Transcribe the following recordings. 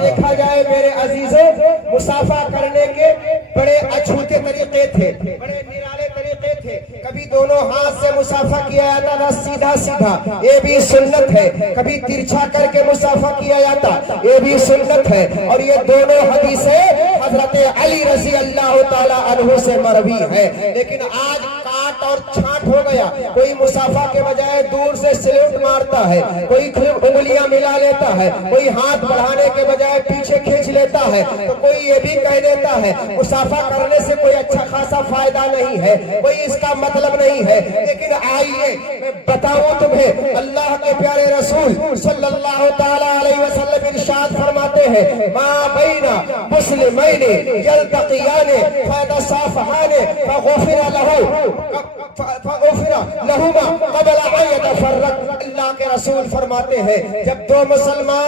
دیکھا جائے میرے عزیزوں مصافحہ کرنے کے بڑے اچھوتے طریقے تھے، بڑے نرالے طریقے تھے۔ کبھی دونوں ہاتھ سے مصافحہ کیا جاتا تھا سیدھا سیدھا، یہ بھی سنت ہے۔ کبھی ترچھا کر کے مصافحہ کیا جاتا، یہ بھی سنت ہے۔ اور یہ دونوں حدیثیں حضرت علی رضی اللہ تعالیٰ عنہ سے مروی ہے۔ لیکن آج کاٹ اور چھانٹ ہو گیا، کوئی مصافحہ کے بجائے دور سے سلیوٹ مارتا ہے، کوئی انگلیاں ملا لیتا ہے، کوئی ہاتھ بڑھانے کے بجائے پیچھے کھینچ لیتا ہے، تو کوئی یہ بھی کہہ دیتا ہے مصافحہ کرنے سے کوئی اچھا خاصا فائدہ نہیں ہے، کوئی اس کا مطلب نہیں ہے۔ لیکن آئیے میں بتاؤں تمہیں، اللہ کے پیارے رسول صلی اللہ تعالیٰ علیہ وسلم ارشاد فرماتے ہیں ما بین مسلمین یلتقیان فیتصافحان فغفر لہما قبل ان یتفرق۔ اللہ کے رسول فرماتے ہیں جب دو مسلمان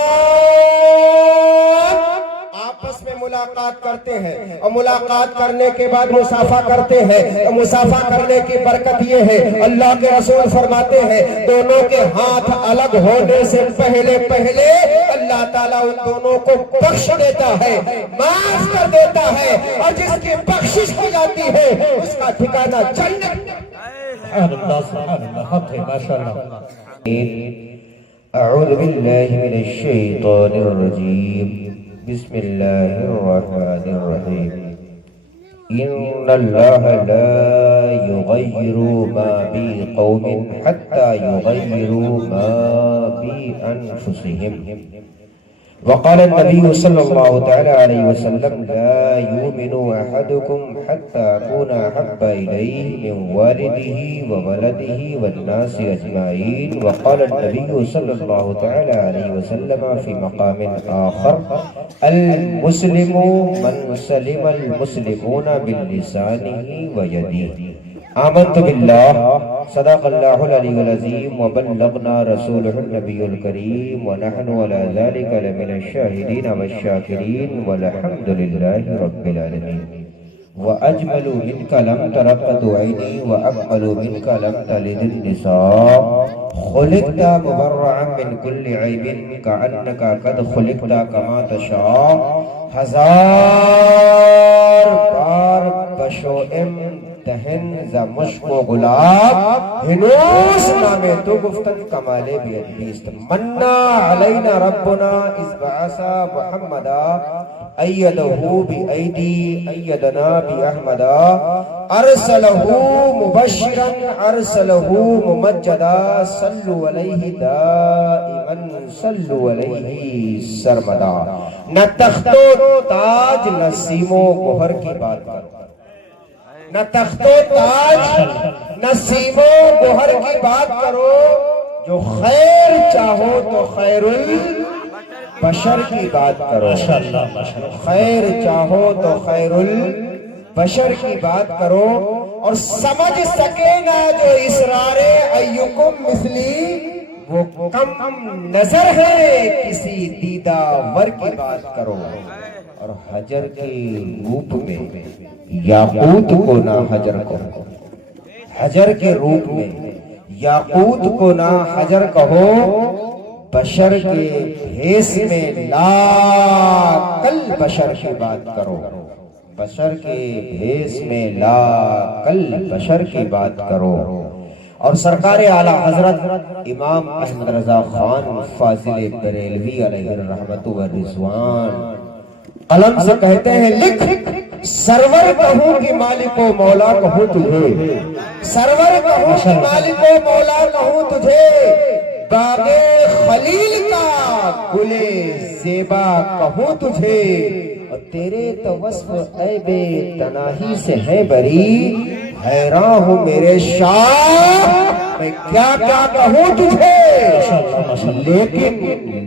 آپس میں ملاقات کرتے ہیں اور ملاقات کرنے کے بعد مصافحہ کرتے ہیں، تو مصافحہ کرنے کی برکت یہ ہے، اللہ کے رسول فرماتے ہیں دونوں کے ہاتھ الگ ہونے سے پہلے اللہ تعالیٰ ان دونوں کو بخش دیتا ہے، معاف کر دیتا ہے، اور جس کی بخشش ہو جاتی ہے اس کا ٹھکانہ جنت۔ سبحان اللہ سبحان اللہ، حق ہے ماشاءاللہ۔ اعوذ باللہ من الشیطان الرجیم، بسم اللہ الرحمن الرحیم۔ ان اللہ لا یغیر ما بقوم حتی یغیروا ما بانفسهم۔ وقال النبي صلى الله تعالى عليه وسلم لا يؤمن أحدكم حتى أكون أحب إليه من والده وولده والناس أجمعين۔ وقال النبي صلى الله تعالى عليه وسلم في مقام آخر المسلم من سلم المسلمون باللسانه ويده۔ آمنت بالله صدق الله العلي العظيم وبلغنا رسوله النبي الكريم ونحن على ذلك لمن الشاهدين والشاكرين والحمد لله رب العالمين۔ وأجمل منك لم ترقد عيني وأكمل منك لم تلد النساء، خلقت مبرعا من كل عيب كأنك قد خلقت كما تشاء، ہزار بار بشوئم دہن ز مشک و گلاب، ہنوس نامے تو گفتن کمالے بیست۔ منا علینا ربنا اذ بعث محمدا ایدہ بایدی ایدنا باحمدا، ارسلہ مبشرا ارسلہ ممجدا، صلو علیہ دائما صلو علیہ سرمدا۔ نہ تخت و تاج نہ سیم و گوہر کی بات کرو، نہ تخت و تاج نہ سیم و گوہر کی بات کرو، جو خیر چاہو تو خیر البشر کی بات کرو، خیر چاہو تو خیر البشر کی بات کرو، اور سمجھ سکے نا جو اسرار ایکم مثلی وہ کم نظر ہے، کسی دیدہ ور کی بات کرو، اور حجر کی روپ میں یاقوت کو نہ حجر کہو، حجر کے روپ میں یاقوت کو نہ حجر کہو، بشر کے بھیس میں لا کل بشر کی بات کرو، بشر کے بھیس میں لا کل بشر کی بات کرو۔ اور سرکار اعلیٰ حضرت امام احمد رضا خان فاضل بریلوی علیہ الرحمت والرضوان قلم سے کہتے ہیں لکھ، سرور کہوں کہ مالک و مولا کہوں تجھے، سرور کہوں کہ مالک و مولا کہوں تجھے، باغ خلیل کا گل زیبا کہوں تجھے، اور تیرے تو وصف عیب تناہی سے ہے بری، حیران ہوں میرے شاہ میں کیا کیا کہوں تجھے، لیکن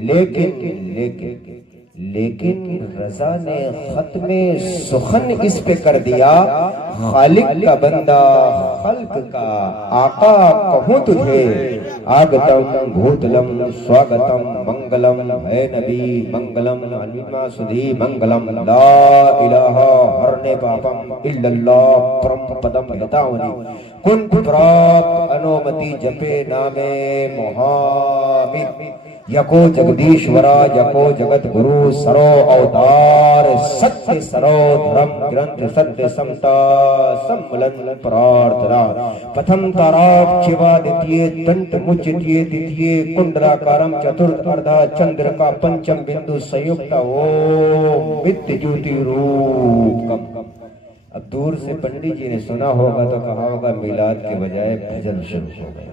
لیکن لیکن لیکن رضا نے ختم سخن اس پہ کر دیا، خالق کا بندہ خلق کا آقا کہوں تجھے، آگتم بھوتلم سواگتم منگلم ہے نبی منگلم انیما سدھی منگلم، لا الہ ہرنے پاپم الا اللہ پرم پدم ہتاونی، کن پراپ انومتی جپے نامے محامد، یکو جگدیشورا یکو جگت گرو سرو اوتار ستیہ سرو دھرم گرنتھ ستیہ سمتا سملن پرارتھنا پتھم تاراپ چیوا دتیے دنت مچتیے تتیے کنڈرا کارم چترتھ اردھا چندر کا پنچم بندو سیوکتا اوم وت جوتی روپ کم. اب دور سے پنڈت جی نے سنا ہوگا تو کہا ہوگا میلاد کے بجائے بھجن شروع ہو گیا.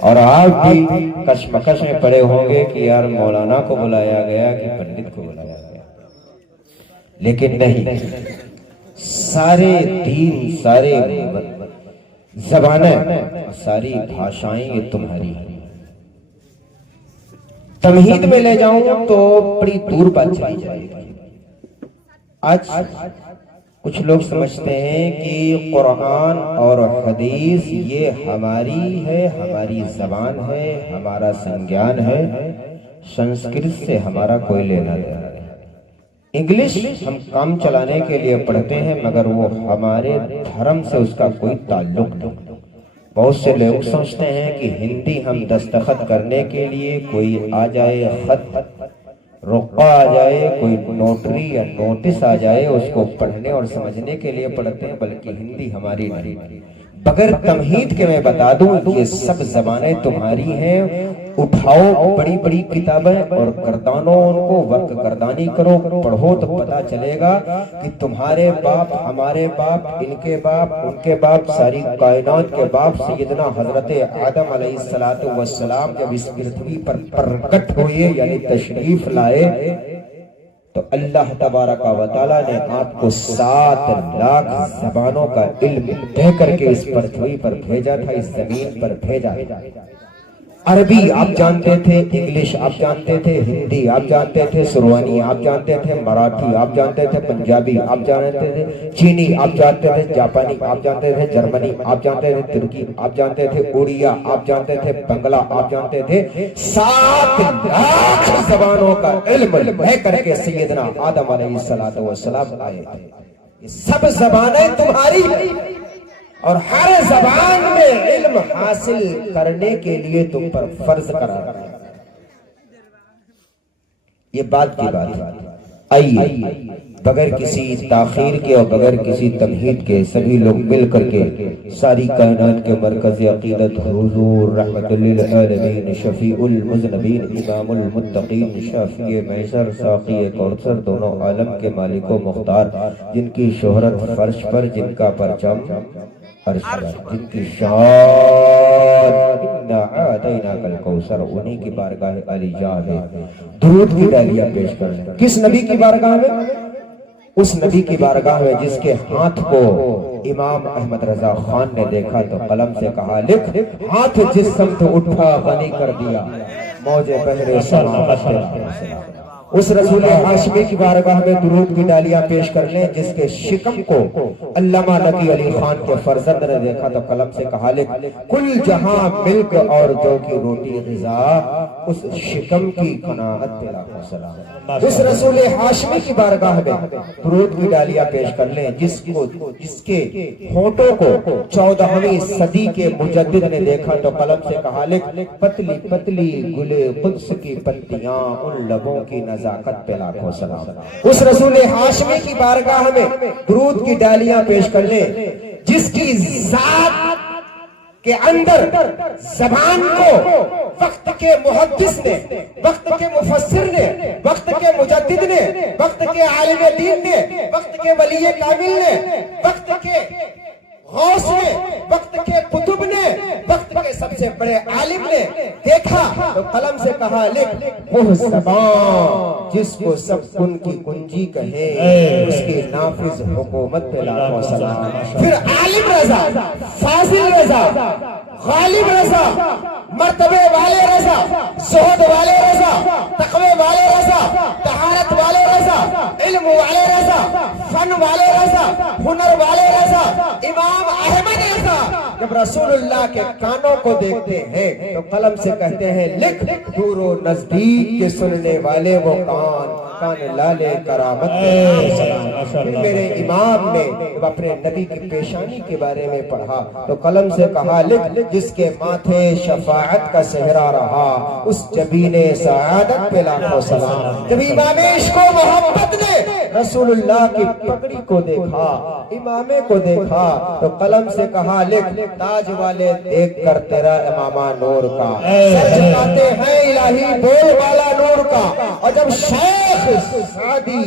اور آپ بھی کشمکش میں پڑے ہوں گے کہ یار مولانا کو بلایا گیا کہ پنڈت کو بلایا گیا. لیکن نہیں، سارے دین، سارے زبانیں، ساری بھاشائیں یہ تمہاری ہیں. تمہید میں لے جاؤں تو بڑی دور بات چلی جائے گی. آج کچھ لوگ سمجھتے ہیں کہ قرآن اور حدیث یہ ہماری ہے، ہماری زبان ہے، ہمارا سنگیان ہے، سنسکرت سے ہمارا کوئی لینا دینا نہیں. انگلش ہم کام چلانے کے لیے پڑھتے ہیں مگر وہ ہمارے دھرم سے اس کا کوئی تعلق نہیں. بہت سے لوگ سوچتے ہیں کہ ہندی ہم دستخط کرنے کے لیے کوئی آ جائے، خط رقعہ آ جائے، کوئی نوٹری یا نوٹس آ جائے، اس کو پڑھنے اور سمجھنے کے لیے پڑھتے ہیں، بلکہ ہندی ہماری نہیں. بغیر تمہید کے میں بتا دوں یہ سب زبانیں تمہاری ہیں. اٹھاؤ بڑی بڑی کتابیں اور گردانو ان کو، ورق گردانی کرو، پڑھو تو پتا چلے گا کہ تمہارے باپ، ہمارے باپ، ان کے باپ، ان کے باپ، ساری کائنات کے باپ سیدنا حضرت آدم علیہ السلام جب اس پرتھوی پر پرکٹ ہوئے یعنی تشریف لائے تو اللہ تبارک و تعالیٰ نے آپ کو 7 لاکھ زبانوں کا علم دے کر کے اس پرتھوی پر بھیجا تھا، اس زمین پر بھیجا. عربی آپ جانتے تھے، انگلش آپ جانتے تھے، ہندی آپ جانتے تھے، سروانی آپ جانتے تھے، مراٹھی آپ جانتے تھے، پنجابی آپ جانتے تھے، چینی آپ جانتے تھے، جاپانی آپ جانتے تھے، جرمنی آپ جانتے تھے، ترکی آپ جانتے تھے، اڑیا آپ جانتے تھے، بنگلہ آپ جانتے تھے. 7 لاکھ زبانوں کا علم لے کر کے سیدنا آدم علیہ السلام آئے تھے. یہ سب زبانیں تمہاری ہیں اور ہر زبان میں علم حاصل کرنے کے لیے تم پر فرض قرار ہے. یہ بات کی بات ہے. آئیے بغیر کسی تاخیر کے اور بغیر کسی تمہید کے سبھی لوگ مل کر کے ساری کائنات کے مرکز عقیدت حضور رحمت للعالمین شفیع المذنبین امام المتقین شافی محشر ساقی کوثر دونوں عالم کے مالک و مختار، جن کی شہرت فرش پر، جن کا پرچم عرش پر، جن کی شان انا اعطیناک الکوثر، انہی کی بارگاہ علی جا ہے درود کی ڈالیاں پیش کریں. کس نبی کی بارگاہ میں؟ اس نبی کی بارگاہ میں جس کے ہاتھ کو امام احمد رضا خان نے دیکھا تو قلم سے کہا لکھ، ہاتھ جس سمت اٹھا غنی کر دیا موج بحر سلام. اس رسول ہاشمی کی بارگاہ میں درود کی ڈالیاں پیش کر لیں جس کے شکم کو علامہ نقی علی خان کے فرزند نے دیکھا تو قلم سے کہا لکھ، کل جہاں ملک اور جو کی روٹی غذا اس شکم کی قناعت پہ لاکھوں سلام. اس رسول ہاشمی کی بارگاہ میں درود کی ڈالیاں پیش کر لیں جس کے ہونٹوں کو 14ویں صدی کے مجدد نے دیکھا تو قلم سے کہا لکھ، پتلی پتلی گلے قدس کی پتیاں ان لبوں کی نزاکت پہ لاکھوں سلام. اس رسول ہاشمی کی بارگاہ میں درود کی ڈالیاں پیش کر لیں جس کی ذات کے اندر زبان کو وقت کے محدث نے، وقت کے مفسر نے، وقت کے مجدد نے، وقت کے عالم دین نے، وقت کے ولی کامل نے، وقت کے غوث نے، وقت کے قطب نے، وقت کے سب سے بڑے عالم نے دیکھا تو قلم سے کہا لکھ، وہ زبان جس کو سب کن کی کنجی کہے اس کی نافذ حکومت پہ لاکھوں سلام. پھر عالم رضا، فاضل رضا، غالب رضا، مرتبے والے رضا، زہد والے رضا، تقوی والے رضا، طہارت والے رضا، علم والے رضا، فن والے رضا، ہنر والے رضا، امام احمد رضا جب رسول اللہ کے کانوں کو دیکھتے ہیں تو قلم سے کہتے ہیں لکھ، دور و نزدیک کے سننے والے وہ کان مکان لالے کرامت پھر میرے امام نے جب اپنے نبی کی پیشانی کے بارے میں پڑھا تو قلم سے کہا لکھ جس کے ماتھے شفاعت کا صحرا رہا اس جبین سعادت پہ لاکھوں سلام۔ جب امام عشق و محبت نے رسول اللہ کی پگڑی کو دیکھا امامے کو دیکھا تو قلم سے کہا لکھ تاج والے دیکھ کر تیرا امامہ نور کا سر جھکاتے ہیں الہی بول والا نور کا۔ اور جب شیخ سعدی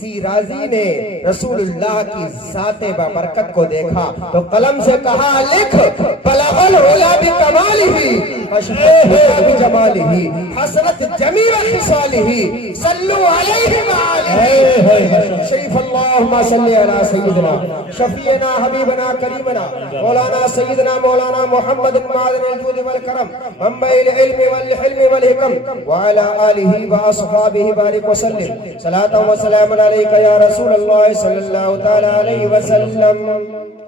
شیرازی نے رسول اللہ کی ذات بابرکت کو دیکھا تو قلم سے کہا لکھ بلغ العلا بکمالہ واشرف بجمالہ حسنت جمیع خصالہ صلو علیہ وآلہ شریف اللہم صلی علی سیدنا شفیعنا حبیبنا کریمنا مولانا سیدنا مولانا محمد معدن الجود والکرم منبع العلم والحلم والحکم وعلی آلہ واصحابہ بارک وسلم صلاۃ و سلام علیک یا رسول اللہ صلی اللہ تعالی علیہ وسلم۔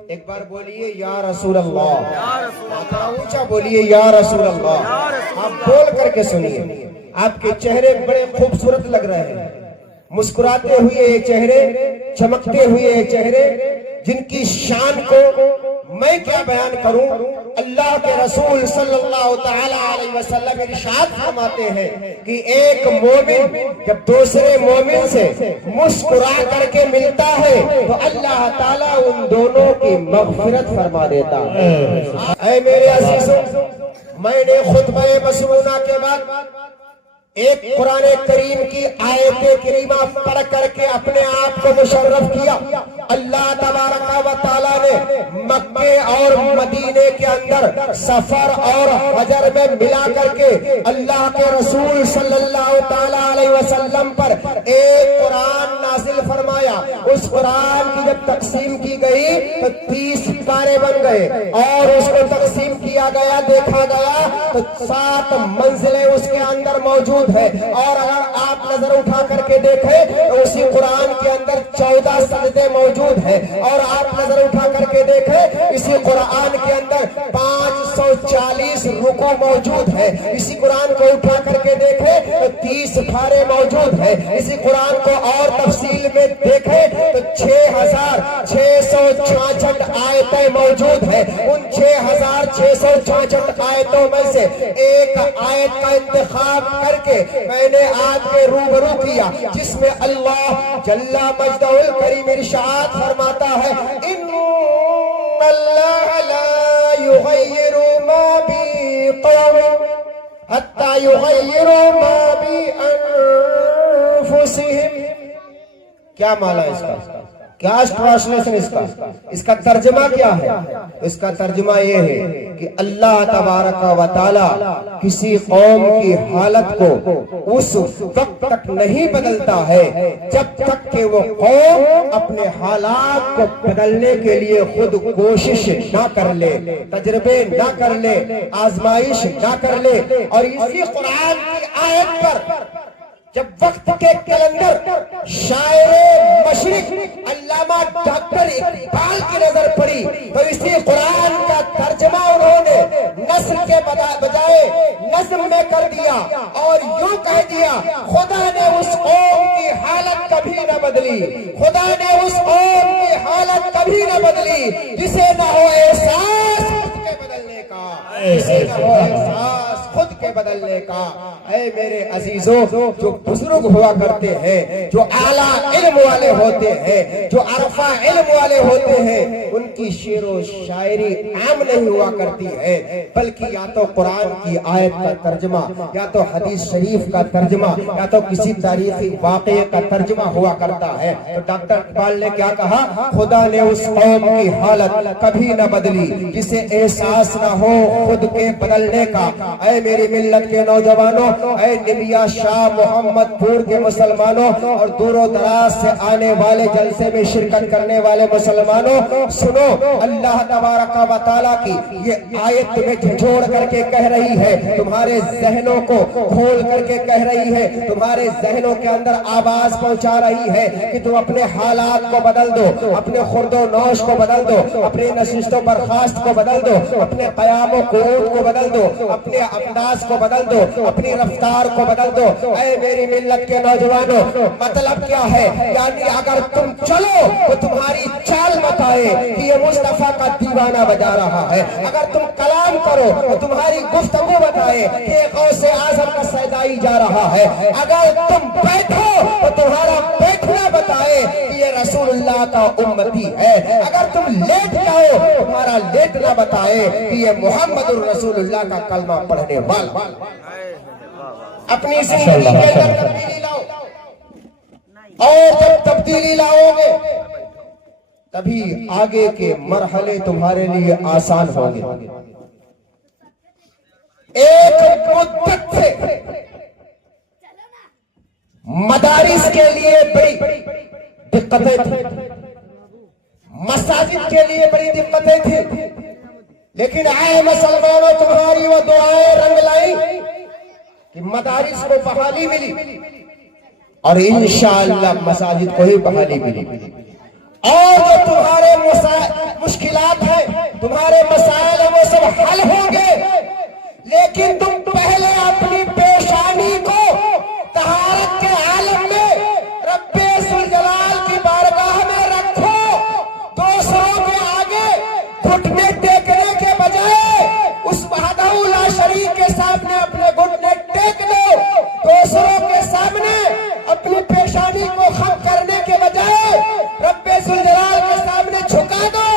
ایک بار بولیے یا رسول اللہ، اونچا بولیے یا رسول اللہ۔ آپ بول کر کے سنیے، آپ کے چہرے بڑے خوبصورت لگ رہے ہیں، مسکراتے ہوئے یہ چہرے، چمکتے ہوئے یہ چہرے جن کی شان کو میں کیا بیان کروں۔ اللہ کے رسول صلی اللہ تعالی علیہ وسلم ارشاد فرماتے ہیں کہ ایک مومن جب دوسرے مومن سے مسکرا کر کے ملتا ہے تو اللہ تعالیٰ ان دونوں کی مغفرت فرما دیتا ہے۔ اے میرے عزیزوں، میں نے خطبہ مسنونہ کے بعد ایک قرآن کریم کی آیت کریمہ پڑھ کر کے اپنے آپ کو مشرف کیا۔ اللہ تبارک و تعالیٰ نے مکے اور مدینے کے اندر سفر اور حجر میں ملا کر کے اللہ کے رسول صلی اللہ تعالیٰ علیہ وسلم پر ایک قرآن نازل فرمایا۔ اس قرآن کی جب تقسیم کی گئی تو 30 پارے بن گئے اور اس کو تقسیم کیا گیا، دیکھا گیا تو 7 منزلیں اس کے اندر موجود ہے۔ اور اگر آپ نظر اٹھا کر کے دیکھیں تو اسی قرآن کے اندر 14 سجدے موجود ہیں، اور آپ نظر اٹھا کر کے دیکھیں اسی قرآن کے اندر 540 رکوع موجود ہے۔ اسی قرآن کو اٹھا کر کے دیکھیں تو 30 پارے موجود ہیں۔ اسی قرآن کو اور تفصیل میں دیکھیں تو 6666 آیتیں موجود ہیں۔ ان 6666 آیتوں میں سے ایک آیت کا انتخاب کر کے میں نے آج کے روبرو کیا جس میں اللہ جل مجدہ الکریم ارشاد فرماتا ہے ان اللہ لا یغیر ما بقوم حتی یغیر ما بانفسہم۔ کیا معنی اس کا؟ کیا ٹرانسلیشن اس کا ترجمہ کیا ہے؟ اس کا ترجمہ یہ ہے کہ اللہ تبارک و تعالی کسی قوم کی حالت کو اس وقت تک نہیں بدلتا ہے جب تک کہ وہ قوم اپنے حالات کو بدلنے کے لیے خود کوشش نہ کر لے، تجربے نہ کر لے، آزمائش نہ کر لے۔ اور اسی قرآن کی آیت پر جب وقت کے کیلنڈر شاعر مشرق علامہ ڈاکٹر اقبال کی نظر پڑی تو اسی قرآن کا ترجمہ انہوں نے نثر کے بجائے نظم میں کر دیا اور یوں کہہ دیا خدا نے اس قوم کی حالت کبھی نہ بدلی، خدا نے اس قوم کی حالت کبھی نہ بدلی جسے نہ ہو احساس خود کے بدلنے کا، جسے نہ ہو احساس خود کے بدلنے کا۔ اے میرے عزیزوں، جو بزرگ ہوا کرتے ہیں، جو اعلیٰ علم والے ہوتے ہیں، جو عرفہ علم والے ہوتے ہیں، ان کی شعر و شاعری عام نہیں ہوا کرتی ہے بلکہ یا تو قرآن کی آیت کا ترجمہ، یا تو حدیث شریف کا ترجمہ، یا تو کسی تاریخی واقعے کا ترجمہ ہوا کرتا ہے۔ تو ڈاکٹر اقبال نے کیا کہا؟ خدا نے اس قوم کی حالت کبھی نہ بدلی جسے احساس نہ ہو خود کے بدلنے کا۔ اے میری ملت کے نوجوانوں، اے نبیا شاہ محمد پور کے مسلمانوں اور دور و دراز سے آنے والے جلسے میں شرکت کرنے والے مسلمانوں، سنو، اللہ تبارک و تعالیٰ کی یہ آیت تمہیں جھنجھوڑ کر کے کہہ رہی ہے، تمہارے ذہنوں کو کھول کر کے کہہ رہی ہے، تمہارے ذہنوں کے اندر آواز پہنچا رہی ہے کہ تم اپنے حالات کو بدل دو، اپنے خورد و نوش کو بدل دو، اپنے نشست و برخاست کو بدل دو، اپنے قیام و قعود کو بدل دو، اپنے انداز کو بدل دو, اپنی رفتار کو بدل دو. اے میری ملت کے نوجوانوں, مطلب کیا ہے؟ یعنی اگر تم چلو تو تمہاری چال بتائے کہ یہ مصطفیٰ کا دیوانہ بجا رہا ہے. اگر تم کلام کرو تو تمہاری گفتگو بتائے کہ یہ غوث اعظم کا سیدائی جا رہا ہے. اگر تم بیٹھو تو تمہارا بیٹھنا بتائے کہ یہ رسول اللہ کا امتی ہے. اگر تم لیٹ جاؤ تمہارا لیٹنا بتائے کہ یہ محمد الرسول اللہ کا کلمہ پڑھنے والا. اپنی زندگی کے اندر تبدیلی لاؤ, اور جب تبدیلی لاؤ گے تبھی آگے کے مرحلے تمہارے لیے آسان ہوں گے. ایک مدت سے مدارس کے لیے بڑی دقتیں تھیں, مساجد کے لیے بڑی دقتیں تھیں, لیکن اے مسلمانوں تمہاری وہ دعائیں رنگ لائیں کہ مدارس کو بحالی ملی, اور انشاءاللہ مساجد کو ہی بحالی ملی. اور جو تمہارے مشکلات ہیں, تمہارے مسائل ہیں, وہ سب حل ہوں گے. لیکن تم پہلے اپنی پیشانی کو طہارت کے عالم میں رب ذوالجلال کی بارگاہ میں رکھو. دوسروں کے آگے گھٹنے ٹیکنے کے بجائے اس وحدہ لا شریک کے سامنے اپنے گھٹنے ٹیک دو. دوسروں کے سامنے اپنی پیشانی کو خم کرنے کے بجائے رب ذوالجلال کے سامنے جھکا دو.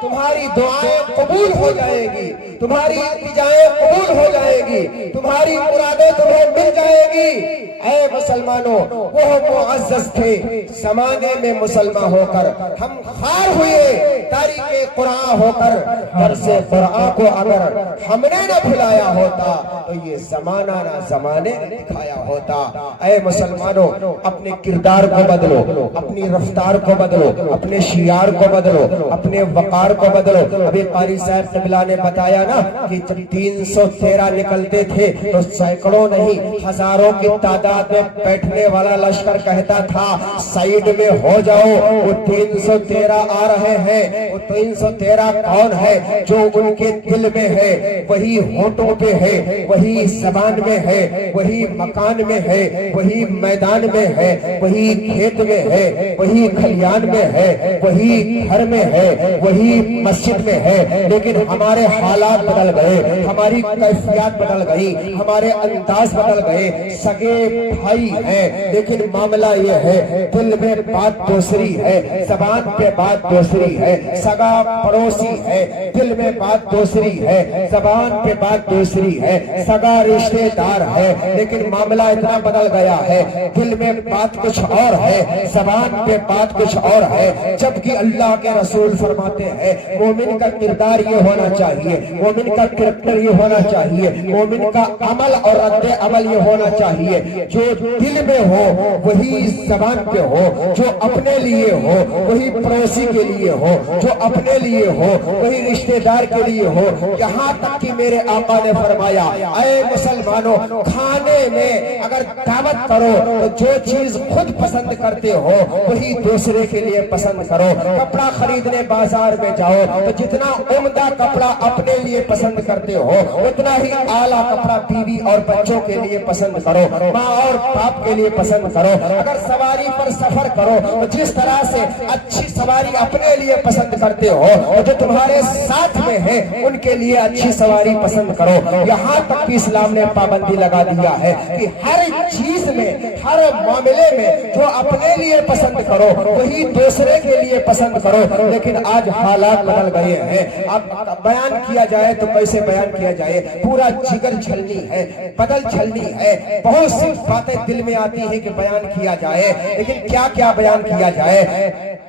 تمہاری دعائیں قبول ہو جائے گی, تمہاری التجائیں قبول ہو جائے گی, تمہاری مرادیں تمہیں مل جائے گی. اے مسلمانوں, وہ معزز تھے زمانے میں مسلمان ہو کر, ہم خار ہوئے تاریخ قرآن ہو کر. درس قرآن کو اگر ہم نے نہ بھلایا ہوتا تو یہ زمانہ نہ زمانے نے دکھایا ہوتا. اے مسلمانوں, اپنے کردار کو بدلو, اپنی رفتار کو بدلو, اپنے شیار کو بدلو, اپنے وقار کو بدلو. ابھی قاری صاحب قبلہ نے بتایا نا کہ جب 313 نکلتے تھے تو سینکڑوں نہیں ہزاروں کی تعداد میں بیٹھنے والا لشکر کہتا تھا سائیڈ میں ہو جاؤ, وہ 313 آ رہے ہیں. وہ 313 کون ہے؟ جو ان کے دل میں ہے, وہی ہونٹوں پہ ہے, وہی زبان میں ہے, وہی مکان میں ہے, وہی میدان میں ہے, وہی کھیت میں ہے, وہی کھلیان میں ہے, وہی گھر میں ہے, وہی مسجد میں ہے. لیکن ہمارے حالات بدل گئے, ہماری کیفیات بدل گئی, ہمارے انداز بدل گئے. سگے بھائی ہیں لیکن معاملہ یہ ہے دل میں بات دوسری ہے, زبان پہ بات دوسری ہے. سگا پڑوسی ہے, دل میں بات دوسری ہے, زبان پہ بات دوسری ہے. سگا رشتے دار ہے لیکن معاملہ اتنا بدل گیا ہے, دل میں بات کچھ اور ہے, زبان پہ بات کچھ اور ہے. جبکہ اللہ کے رسول فرماتے ہیں مومن کا کردار یہ ہونا چاہیے, مومن کا کریکٹر یہ ہونا چاہیے, مومن کا عمل اور رد عمل یہ ہونا چاہیے جو دل میں ہو وہی زبان پہ ہو, جو اپنے لیے ہو وہی پڑوسی کے لیے ہو, جو اپنے لیے ہو وہی رشتہ دار کے لیے ہو. یہاں تک کہ میرے آقا نے فرمایا اے مسلمانوں, کھانے میں اگر دعوت کرو تو جو چیز خود پسند کرتے ہو وہی دوسرے کے لیے پسند کرو. کپڑا خریدنے بازار میں جاؤ تو جتنا عمدہ کپڑا اپنے لیے پسند کرتے ہو اتنا ہی اعلیٰ کپڑا بیوی اور بچوں کے لیے پسند کرو, ماں اور باپ کے لیے پسند کرو. اگر سواری پر سفر کرو تو جس طرح سے اچھی سواری اپنے لیے پسند کرتے ہو اور جو تمہارے ساتھ میں ہیں ان کے لیے اچھی سواری پسند کرو. یہاں تک کہ اسلام نے پابندی لگا دیا ہے کہ ہر چیز میں, ہر معاملے میں جو اپنے لیے پسند کرو وہی دوسرے کے لیے پسند کرو. لیکن آج حالات بدل گئے ہیں. اب بیان کیا جائے تو کیسے بیان کیا جائے؟ پورا جگر چھلنی ہے, بدل چھلنی ہے, بہت سی باتیں دل میں آتی ہیں کہ بیان کیا جائے, لیکن کیا کیا بیان کیا جائے؟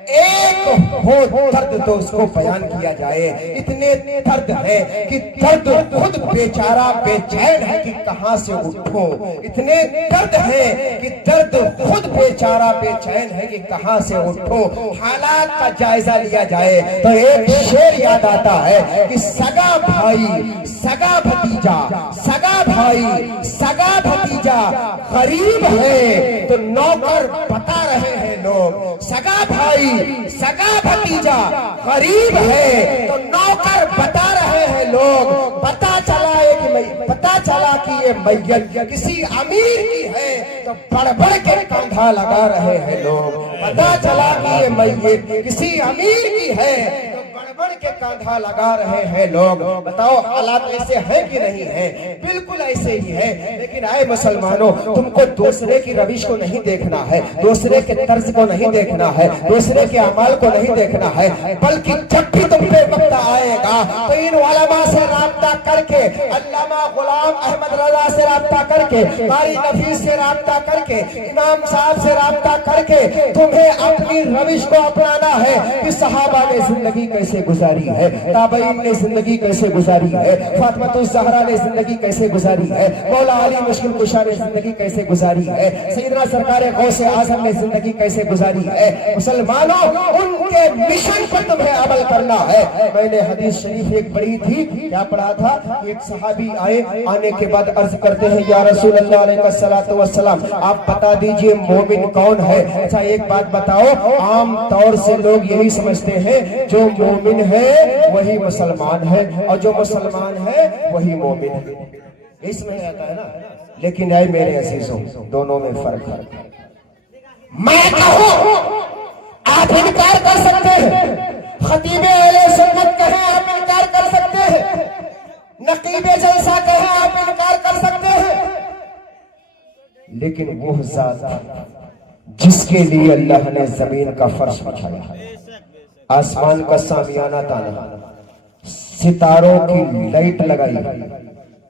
ایک ہو درد تو اس کو بیان کیا جائے. اتنے درد ہے کہ درد خود بیچارہ بے چین ہے کہ کہاں سے اٹھو. اتنے درد ہے کہ درد خود بیچارہ بے چین ہے کہ کہاں سے اٹھو. حالات کا جائزہ لیا جائے تو ایک شعر یاد آتا ہے کہ سگا بھائی, سگا بھتیجا, سگا بھائی, سگا بھتیجا غریب ہے تو نوکر بتا رہے ہیں لوگ. سگا بھائی, سگا بھتیجا غریب ہے تو نوکر بتا رہے ہیں لوگ. پتا چلا کہ یہ میت کسی امیر کی ہے تو بڑھ بڑھ کے کاندھا لگا رہے ہیں لوگ. پتا چلا کہ یہ میت کسی امیر کی ہے تو بڑھ بڑھ کے کاندھا لگا رہے ہیں لوگ. بتاؤ حالات ایسے ہیں کہ نہیں ہیں؟ بالکل ایسے ہی ہے. لیکن اے مسلمانوں، تم کو دوسرے کی روش کو نہیں دیکھنا ہے، دوسرے کے طرز کو نہیں دیکھنا ہے، دوسرے کے اعمال کو نہیں دیکھنا ہے، بلکہ جب بھی تم پہ وقت آئے گا تو ان علماء سے رابطہ کر کے، علامہ غلام احمد رضا سے رابطہ کر کے، قاری نفیس سے رابطہ کر کے، امام صاحب سے رابطہ کر کے تمہیں اپنی روش کو اپنانا ہے کہ صحابہ نے زندگی کیسے گزاری ہے، تابعین نے زندگی کیسے گزاری ہے، فاطمہ الزہرا نے زندگی کیسے گزاری ہے، مولا علی مشکل کشا نے زندگی کیسے گزاری ہے، سیدنا سرکار غوث اعظم نے زندگی کیسے گزاری ہے. مسلمانوں، ان کے مشن پر تمہیں عمل کرنا ہے. میں نے حدیث شریف ایک پڑھی تھی، کیا پڑھا تھا؟ ایک صحابی آنے کے بعد عرض کرتے ہیں یا رسول اللہ علیہ السلام آپ بتا دیجئے مومن کون ہے. اچھا ایک بات بتاؤ، عام طور سے لوگ یہی سمجھتے ہیں جو مومن ہے وہی مسلمان ہے اور جو مسلمان ہے وہی مومن ہے، اس میں آتا ہے نا. لیکن اے میرے عزیزوں، دونوں میں فرق ہے. میں کہوں آپ انکار کر سکتے ہیں، خطیب اہل سنت کہیں آپ انکار کر سکتے ہیں، نقیب جلسہ کہیں آپ انکار کر سکتے ہیں، لیکن وہ ذات جس کے لیے اللہ نے زمین کا فرش بچھایا، آسمان کا سامیانہ تانا، ستاروں کی لائٹ لگائی،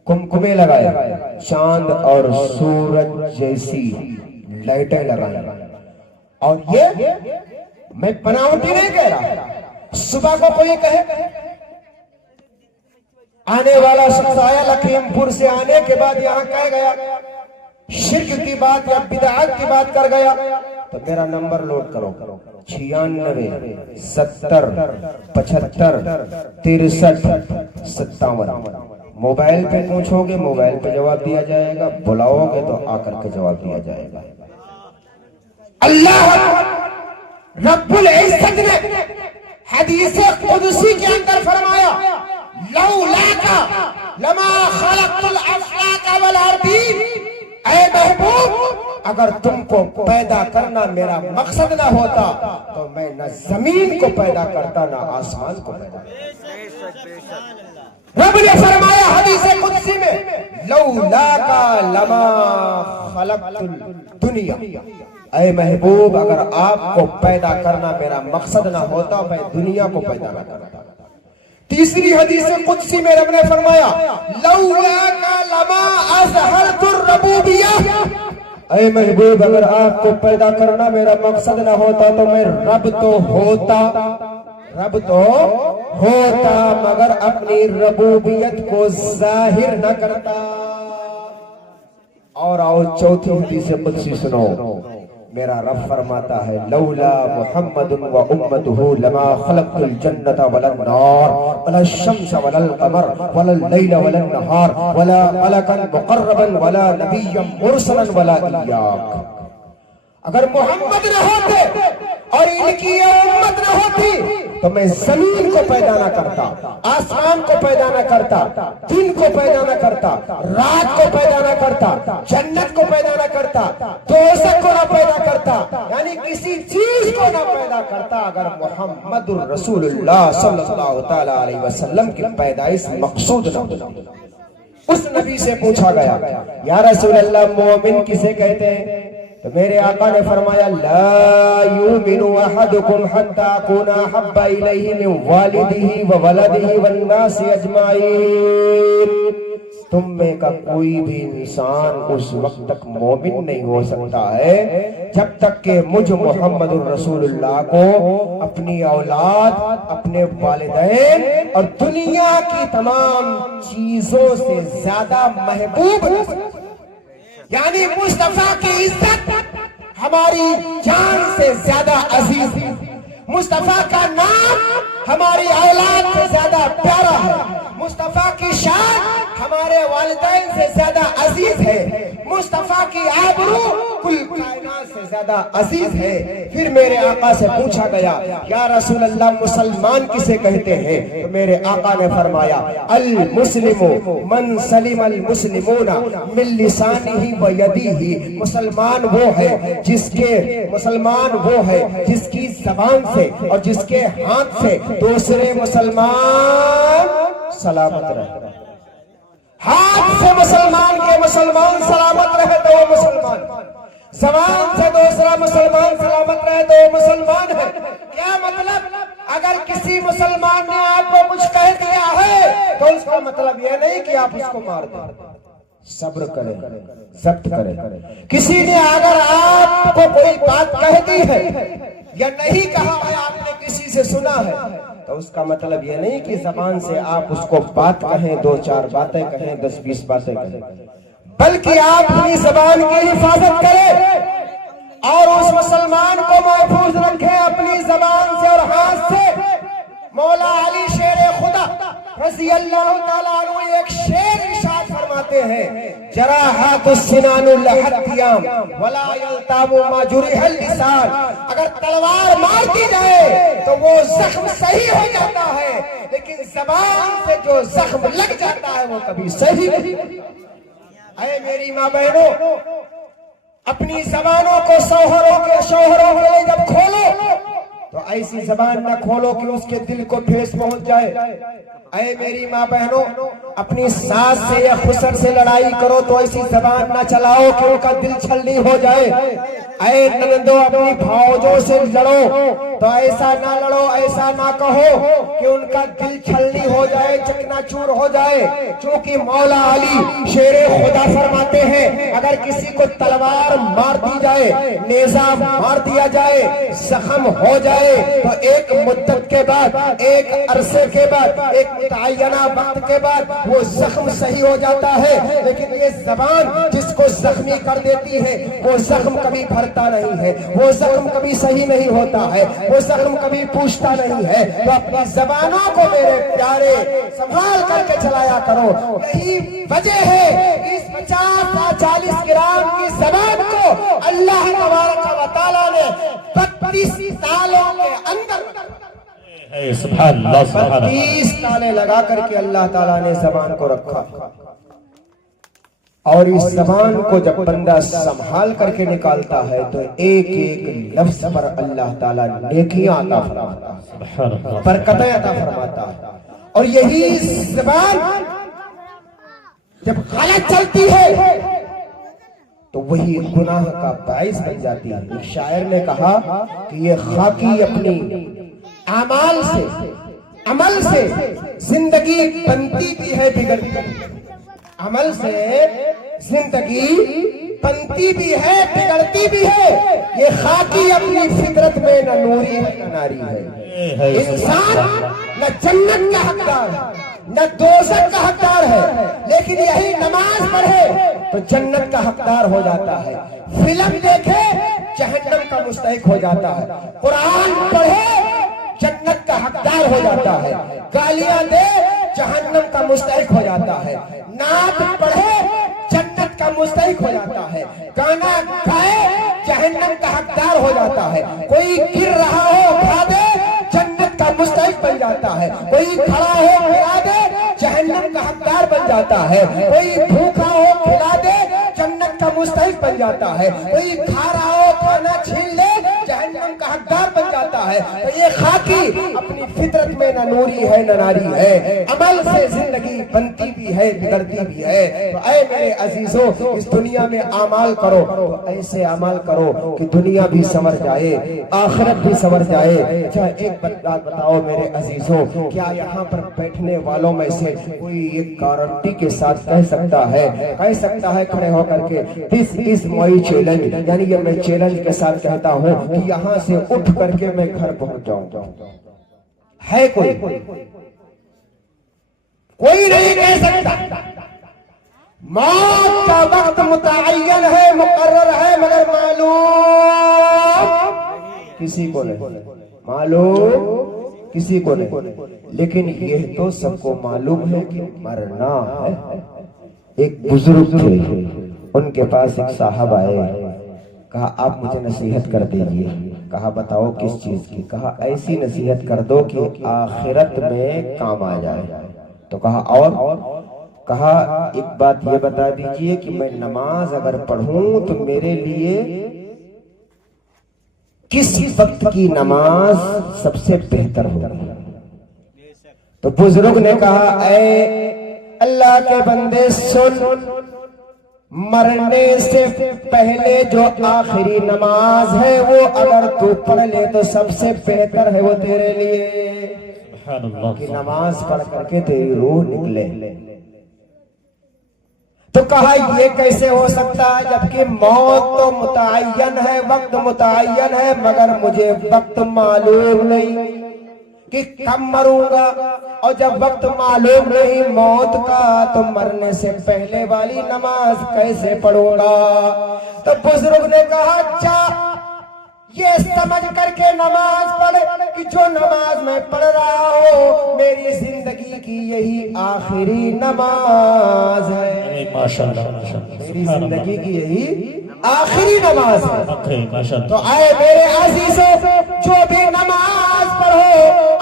کمکمے لگائے، چاند اور سورج جیسی لائٹیں لگائیں. اور یہ میں بناوٹی نہیں کہہ رہا. صبح کو کوئی کہے آنے والا شخص آیا لکھیم پور سے، آنے کے بعد یہاں کہہ گیا شرک کی بات یا بدعات کی بات کر گیا تو میرا نمبر لوڈ کرو، 96 70 75 63 57. موبائل پہ پوچھو گے موبائل پہ جواب دیا جائے گا، بلاؤ گے تو آ کر کے جواب دیا جائے گا. اللہ رب العزت نے حدیث قدسی کے اندر فرمایا لولاک لما خلقت الافلاک والارضین. اے محبوب، اگر تم کو پیدا کرنا میرا مقصد نہ ہوتا تو میں نہ زمین کو پیدا کرتا نہ آسمان کو پیدا کرتا. رب نے فرمایا حدیث قدسی میں لولاک لما خلقت الدنیا. اے محبوب، اگر آپ کو پیدا کرنا میرا مقصد نہ ہوتا میں دنیا کو پیدا نہ کرتا. تیسری حدیث قدسی میں رب نے فرمایا لولاک لما اظہرت الربوبیہ. اے محبوب، اگر آپ کو پیدا کرنا میرا مقصد نہ ہوتا تو میں رب تو ہوتا مگر اپنی ربوبیت کو ظاہر نہ کرتا. اور آؤ چوتھی حدیث قدسی سنو. میرا رب فرماتا ہے لولا محمد و امتہ لما خلقت الجنت ولا النار ولا الشمس ولا القمر ولا اللیل ولا النہار ولا ملکا مقربا ولا نبیا مرسلا ولا ایاک. اگر محمد نہ ہوتے اور ان کی یہ امت نہ ہوتی تو میں زمین کو پیدا نہ کرتا، آسمان کو پیدا نہ کرتا، دن کو پیدا نہ کرتا، رات کو پیدا نہ کرتا، جنت کو پیدا نہ کرتا، دوزخ کو نہ پیدا کرتا، یعنی کسی چیز کو نہ پیدا کرتا اگر محمد الرسول اللہ صلی اللہ تعالی علیہ وسلم کی پیدائش مقصود نہ ہوتی. اس نبی سے پوچھا گیا یا رسول اللہ مومن کسے کہتے ہیں؟ تو میرے آقا نے فرمایا لا یؤمن احدکم حتی اکون احب الیہ من والدہ وولدہ والناس اجمعین. تم میں کا کوئی بھی انسان اس وقت تک مومن نہیں ہو سکتا ہے جب تک کہ مجھ محمد الرسول اللہ کو اپنی اولاد، اپنے والدین اور دنیا کی تمام چیزوں سے زیادہ محبوب نہ سمجھے. یعنی مصطفیٰ کی عزت ہماری جان سے زیادہ عزیز ہے، مصطفیٰ کا نام ہماری اولاد سے زیادہ پیارا ہے، مصطفیٰ کی شان ہمارے والدین سے زیادہ عزیز ہے، مصطفیٰ کی آبرو کل کائنات سے زیادہ عزیز ہے۔ پھر میرے آقا سے پوچھا گیا یا رسول اللہ مسلمان کسے کہتے ہیں؟ تو میرے آقا نے فرمایا المسلم من سلم المسلمون من لسانہ و یدیہ، مسلمان وہ ہے جس کی زبان سے اور جس کے ہاتھ سے دوسرے مسلمان سلامت رہے۔ ہاتھ سے مسلمان سلامت رہے تو وہ مسلمان، زبان سے دوسرا مسلمان سلامت رہے تو وہ مسلمان ہے۔ کیا مطلب؟ اگر کسی مسلمان نے آپ کو کچھ کہہ دیا ہے تو اس کا مطلب یہ نہیں کہ آپ اس کو مار دیں، صبر کریں، ضبط کریں۔ کسی نے اگر آپ کو کوئی بات کہہ دی ہے یا نہیں کہا ہے، آپ نے کسی سے سنا ہے، تو اس کا مطلب یہ نہیں کہ زبان سے آپ اس کو بات کہیں، 2-4 باتیں کہیں، 10-20 باتیں کہیں، بلکہ آپ اپنی زبان کی حفاظت کریں اور اس مسلمان کو محفوظ رکھیں اپنی زبان سے اور ہاتھ سے۔ مولا علی شیر خدا رضی اللہ تعالیٰ عنہ ایک شعر ارشاد فرماتے ہیں، جراحات السنان الحتیام ولا یلتام ما جرح اللسان، اگر تلوار مار دی جائے تو وہ زخم صحیح ہو جاتا ہے، لیکن زبان سے جو زخم لگ جاتا ہے وہ کبھی صحیح نہیں۔ اے میری ماں بہنوں، اپنی زبانوں کو شوہروں کے لیے جب کھولو تو ایسی زبان نہ کھولو کہ اس کے دل کو ٹھیس پہنچ جائے۔ اے میری ماں بہنوں، اپنی ساس سے یا خسر سے لڑائی کرو تو ایسی زبان نہ چلاؤ کہ ان کا دل چھلنی ہو جائے۔ اے نندو، اپنی بھاؤجوں سے لڑو تو ایسا نہ لڑو، ایسا نہ کہو کہ ان کا دل چھلنی ہو جائے، چکنا چور ہو جائے۔ چونکہ مولا علی شیر خدا فرماتے ہیں اگر کسی کو تلوار مار دی جائے، نیزہ مار دیا جائے، زخم ہو جائے تو ایک مدت کے بعد، ایک عرصے کے بعد، ایک متعینہ وقت کے بعد وہ زخم صحیح ہو جاتا ہے، لیکن یہ زبان جس کو زخمی کر دیتی ہے وہ زخم کبھی بھرتا نہیں ہے، وہ زخم کبھی صحیح نہیں ہوتا ہے، وہ زخم کبھی پوچھتا نہیں ہے۔ تو اپنی زبانوں کو میرے پیارے سنبھال کر کے چلایا کرو۔ یہی وجہ ہے اس 50-40 گرام کی زبان کو اللہ تبارک و تعالیٰ نے 32 سالوں کے اندر سبحان اللہ، سبحان اللہ، 32 تالے لگا کر کے اللہ تعالیٰ نے زبان کو رکھا، اور اس زبان کو جب بندہ سنبھال کر کے نکالتا ہے تو ایک ایک لفظ پر اللہ تعالیٰ نیکیاں عطا فرماتا ہے، برکتیں عطا فرماتا ہے۔ اور یہی زبان جب غلط چلتی ہے تو وہی گناہ کا باعث بن جاتی ہے۔ ایک شاعر نے کہا کہ یہ خاکی اپنی اعمال سے، عمل سے زندگی بنتی بھی ہے بگڑتی، عمل سے زندگی بنتی بھی ہے بگڑتی بھی ہے۔ یہ خاکی اپنی فطرت میں نہ نوری ہے نہ ناری ہے۔ انسان نہ جنت کا حقدار ہے نہ دوزخ کا حقدار ہے، لیکن یہی نماز پڑھے تو جنت کا حقدار ہو جاتا ہے، فلم دیکھے جہنم کا مستحق ہو جاتا ہے، قرآن پڑھے جنت کا حقدار ہو جاتا ہے، گالیاں دے جہنم کا مستحق ہو جاتا ہے، نعت پڑھے جنت کا مستحق ہو جاتا ہے، گانا گائے جہنم کا حقدار ہو جاتا ہے، کوئی گر رہا ہو کھا دے جنت کا مستحق بن جاتا ہے، کوئی کھڑا ہو کھلا دے جہنم کا حقدار بن جاتا ہے، کوئی بھوکا ہو کھلا دے جنت کا مستحق بن جاتا ہے، کوئی کھا رہا ہو کھانا چھین لے جہنم کا حقدار بن جاتا ہے۔ تو یہ خاکی اپنی فطرت میں نہ نوری ہے نہ ناری ہے، عمل سے زندگی بنتی بھی ہے بگڑتی بھی ہے۔ تو اے میرے عزیزوں، اس دنیا میں اعمال کرو تو ایسے اعمال کرو کہ دنیا بھی سنور جائے، آخرت بھی سنور جائے۔ اچھا ایک بات بتاؤ میرے عزیزوں، کیا یہاں پر بیٹھنے والوں میں سے کوئی ایک گارنٹی کے ساتھ کہہ سکتا ہے کھڑے ہو کر کے دس از مائی چیلنج، یعنی یہ میں چیلنج کے ساتھ کہتا ہوں کہ یہاں سے اٹھ کر کے میں گھر پہنچ جاؤں؟ ہے کوئی نہیں کہہ سکتا۔ موت کا وقت متعین ہے، مقرر ہے، مگر معلوم کسی کو نہیں، معلوم کسی کو نہیں، لیکن یہ تو سب کو معلوم ہے کہ مرنا ہے۔ ایک بزرگ تھے، ان کے پاس ایک صاحب آئے، کہا آپ مجھے نصیحت کر دیجئے۔ کہا بتاؤ کس چیز کی؟ کہا ایسی نصیحت کر دو کہ آخرت میں کام آ جائے۔ تو کہا اور؟ کہا ایک بات یہ بتا دیجئے کہ میں نماز اگر پڑھوں تو میرے لیے کس وقت کی نماز سب سے بہتر ہوگی؟ تو بزرگ نے کہا اے اللہ کے بندے سن، مرنے سے پہلے جو آخری نماز ہے وہ اگر تو پڑھ لے تو سب سے بہتر ہے وہ تیرے لیے، کہ نماز پڑھ کر کے تیری روح نکلے۔ تو کہا یہ کیسے ہو سکتا ہے جبکہ موت تو متعین ہے، وقت متعین ہے، مگر مجھے وقت معلوم نہیں کہ کب مروں گا، اور جب وقت معلوم نہیں موت کا تو مرنے سے پہلے والی نماز کیسے پڑھوں گا؟ تو بزرگ نے کہا اچھا یہ سمجھ کر کے نماز پڑھ کہ جو نماز میں پڑھ رہا ہوں میری زندگی کی یہی آخری نماز ہے، میری زندگی کی یہی آخری نماز ہے۔ تو اے میرے عزیزوں، جو بھی نماز پڑھو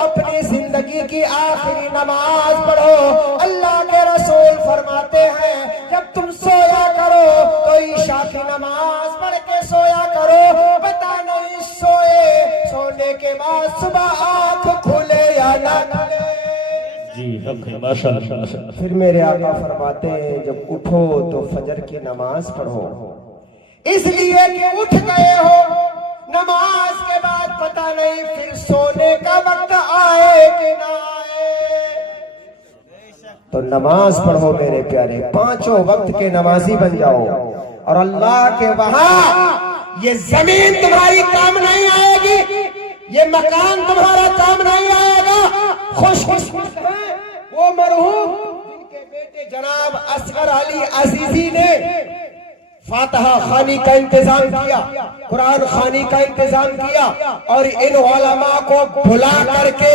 اپنی زندگی کی آخری نماز پڑھو۔ اللہ کے رسول فرماتے ہیں جب تم سویا کرو تو عشاء کی نماز پڑھ کے سویا کرو، پتہ نہیں سونے کے بعد صبح آنکھ کھلے یا نہ کھلے۔ پھر میرے آقا فرماتے ہیں جب اٹھو تو فجر کی نماز پڑھو، اس لیے کہ اٹھ گئے ہو، نماز کے بعد پتہ نہیں پھر سونے کا وقت آئے کہ نہ آئے۔ تو نماز پڑھو میرے پیارے، پانچوں وقت کے نمازی بن جاؤ، اور اللہ کے وہاں یہ زمین تمہاری کام نہیں آئے گی، یہ مکان تمہارا کام نہیں آئے گا۔ خوش ہیں وہ مرحوم جن کے بیٹے جناب اصغر علی عزیزی نے فاتحہ خوانی کا انتظام کیا، قرآن خوانی کا انتظام کیا، اور ان علماء کو بھلا کر کے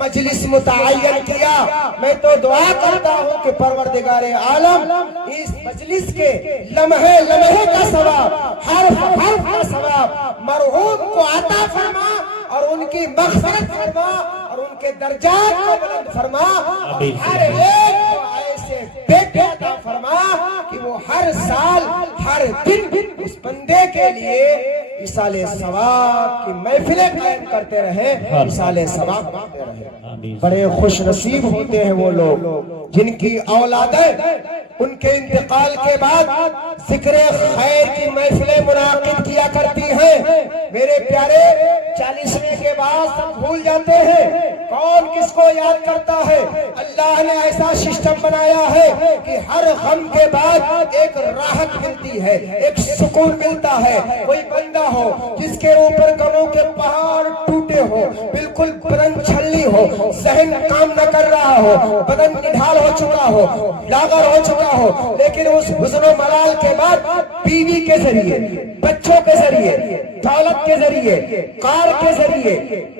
مجلس متعین کیا۔ میں تو دعا کرتا ہوں کہ پروردگار عالم اس مجلس کے لمحے لمحے کا ثواب، حرف حرف کا ثواب مرحوم کو عطا فرما، اور ان کی مغفرت فرما، اور ان کے درجات کو بلند فرما، اور ہر ایک کو ایسے بیٹے عطا فرما کہ وہ ہر سال ہر دن اس بندے کے لیے ایصال ثواب کی محفلیں قائم کرتے رہے، ایصال ثواب کرتے رہے۔ بڑے خوش نصیب ہوتے ہیں وہ لوگ جن کی اولادیں ان کے انتقال کے بعد ذکر خیر کی محفلیں منعقد کیا کرتی ہیں۔ میرے پیارے 40ویں کے بعد سب بھول جاتے ہیں، کون کس کو یاد کرتا ہے؟ اللہ نے ایسا سسٹم بنایا ہے کہ ہر غم کے بعد ایک راحت ملتی ہے، ایک سکون ملتا ہے۔ کوئی بندہ ہو جس کے اوپر غموں کے پہاڑ ٹوٹے ہو، بالکل بدن چھلنی ہو، ذہن کام نہ کر رہا ہو، بدن نڈھال ہو چکا ہو، لاغر ہو چکا ہو، لیکن اس حزن و ملال کے بعد بیوی کے ذریعے، بچوں کے ذریعے، دولت کے ذریعے، کار کے ذریعے،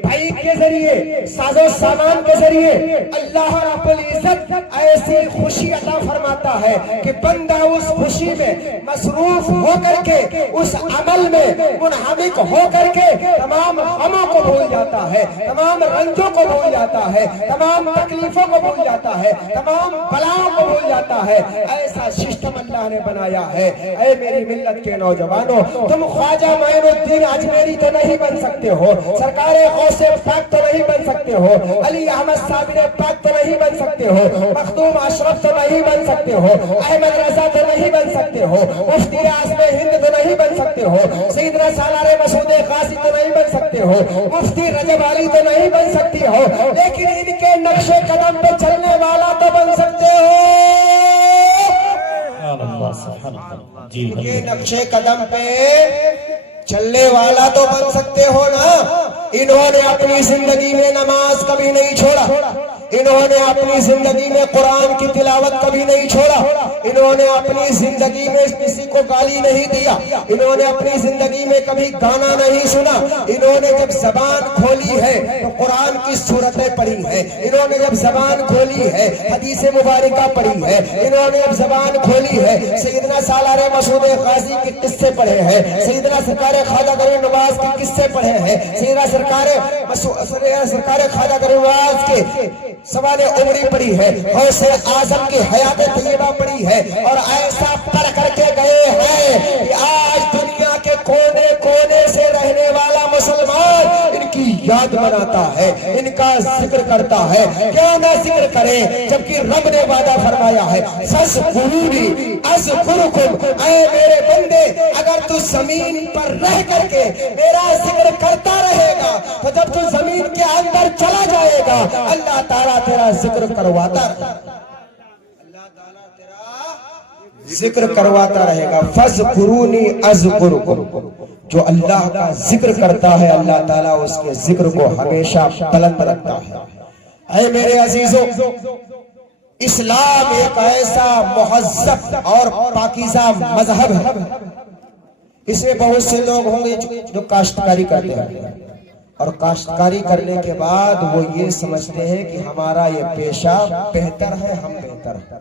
بائک کے ذریعے، ساز و سامان کے ذریعے اللہ رب العزت ایسی خوشی عطا فرماتا ہے کہ بندہ اس خوشی میں مصروف ہو کر کے، اس عمل میں منہمک ہو کر کے تمام غموں کو بھول جاتا ہے، تمام رنجوں کو بھول جاتا ہے، تمام تکلیفوں کو بھول جاتا ہے، تمام بلاؤں کو بھول جاتا ہے۔ ایسا سسٹم اللہ نے بنایا ہے۔ اے میری ملت کے نوجوانوں، تم خواجہ معین الدین اجمیری تو نہیں بن سکتے ہو، سرکار غوث پاک تو نہیں بن سکتے ہو، علی احمد صابر پاک تو نہیں بن سکتے ہو، مخدوم اشرف تو نہیں بن سکتے ہو، احمد رضا تو نہیں بن سکتے ہو، مفتی اعظم ہند تو نہیں بن سکتے ہو، سیدنا سالار مسعود قاضی تو نہیں بن سکتے ہو، مفتی رجب علی تو نہیں بن سکتی ہو، لیکن ان کے نقش قدم پہ چلنے والا تو بن سکتے ہو۔ ان کے نقش قدم پہ چلنے والا تو بن سکتے ہو نا۔ انہوں نے اپنی زندگی میں نماز کبھی نہیں چھوڑا، انہوں نے اپنی زندگی میں قرآن کی تلاوت کبھی نہیں چھوڑا، انہوں نے اپنی زندگی میں کسی کو گالی نہیں دیا، انہوں نے اپنی زندگی میں کبھی گانا نہیں سنا، انہوں نے جب زبان کھولی ہے تو قرآن کی سورتیں پڑھی ہیں، انہوں نے جب زبان کھولی ہے حدیث مبارکہ پڑھی ہے، انہوں نے جب زبان کھولی ہے سیدنا سالار مسعود غازی کے قصے پڑھے ہیں، سیدنا سرکار خواجہ غریب نواز کے قصے پڑھے ہیں، سیدنا سرکار خواجہ غریب نواز کے سوال عمری پڑھی ہے، غوث اعظم کی حیات طیبہ پڑھی ہے، اور ایسا پڑھ کر کے گئے ہیں کہ آج دنیا کے کونے کونے سے رہنے والا مسلمان ان کی یاد مناتا ہے، ان کا ذکر کرتا ہے۔ کیوں نہ ذکر کرے جبکہ رب نے وعدہ فرمایا ہے فَاذْكُرُونِی اذْکُرْکُم، اے میرے بندے اگر تو زمین پر رہ کر کے میرا ذکر کرتا رہے گا تو جب تو زمین کے اندر چلا جائے گا اللہ تعالیٰ تیرا ذکر کرواتا رہے گا، اللہ تعالیٰ تیرا ذکر کرواتا رہے گا۔ فَاذْکُرُونِی اذْکُرْکُم، جو اللہ کا ذکر کرتا ہے اللہ تعالیٰ اس کے ذکر کو ہمیشہ بلند رکھتا ہے۔ اے میرے عزیزوں، اسلام ایک ایسا مہذب اور پاکیزہ مذہب ہے، اس میں بہت سے لوگ ہوں گے جو کاشتکاری کرتے ہیں، اور کاشتکاری کرنے کے بعد وہ یہ سمجھتے ہیں کہ ہمارا یہ پیشہ بہتر ہے، ہم بہتر ہیں۔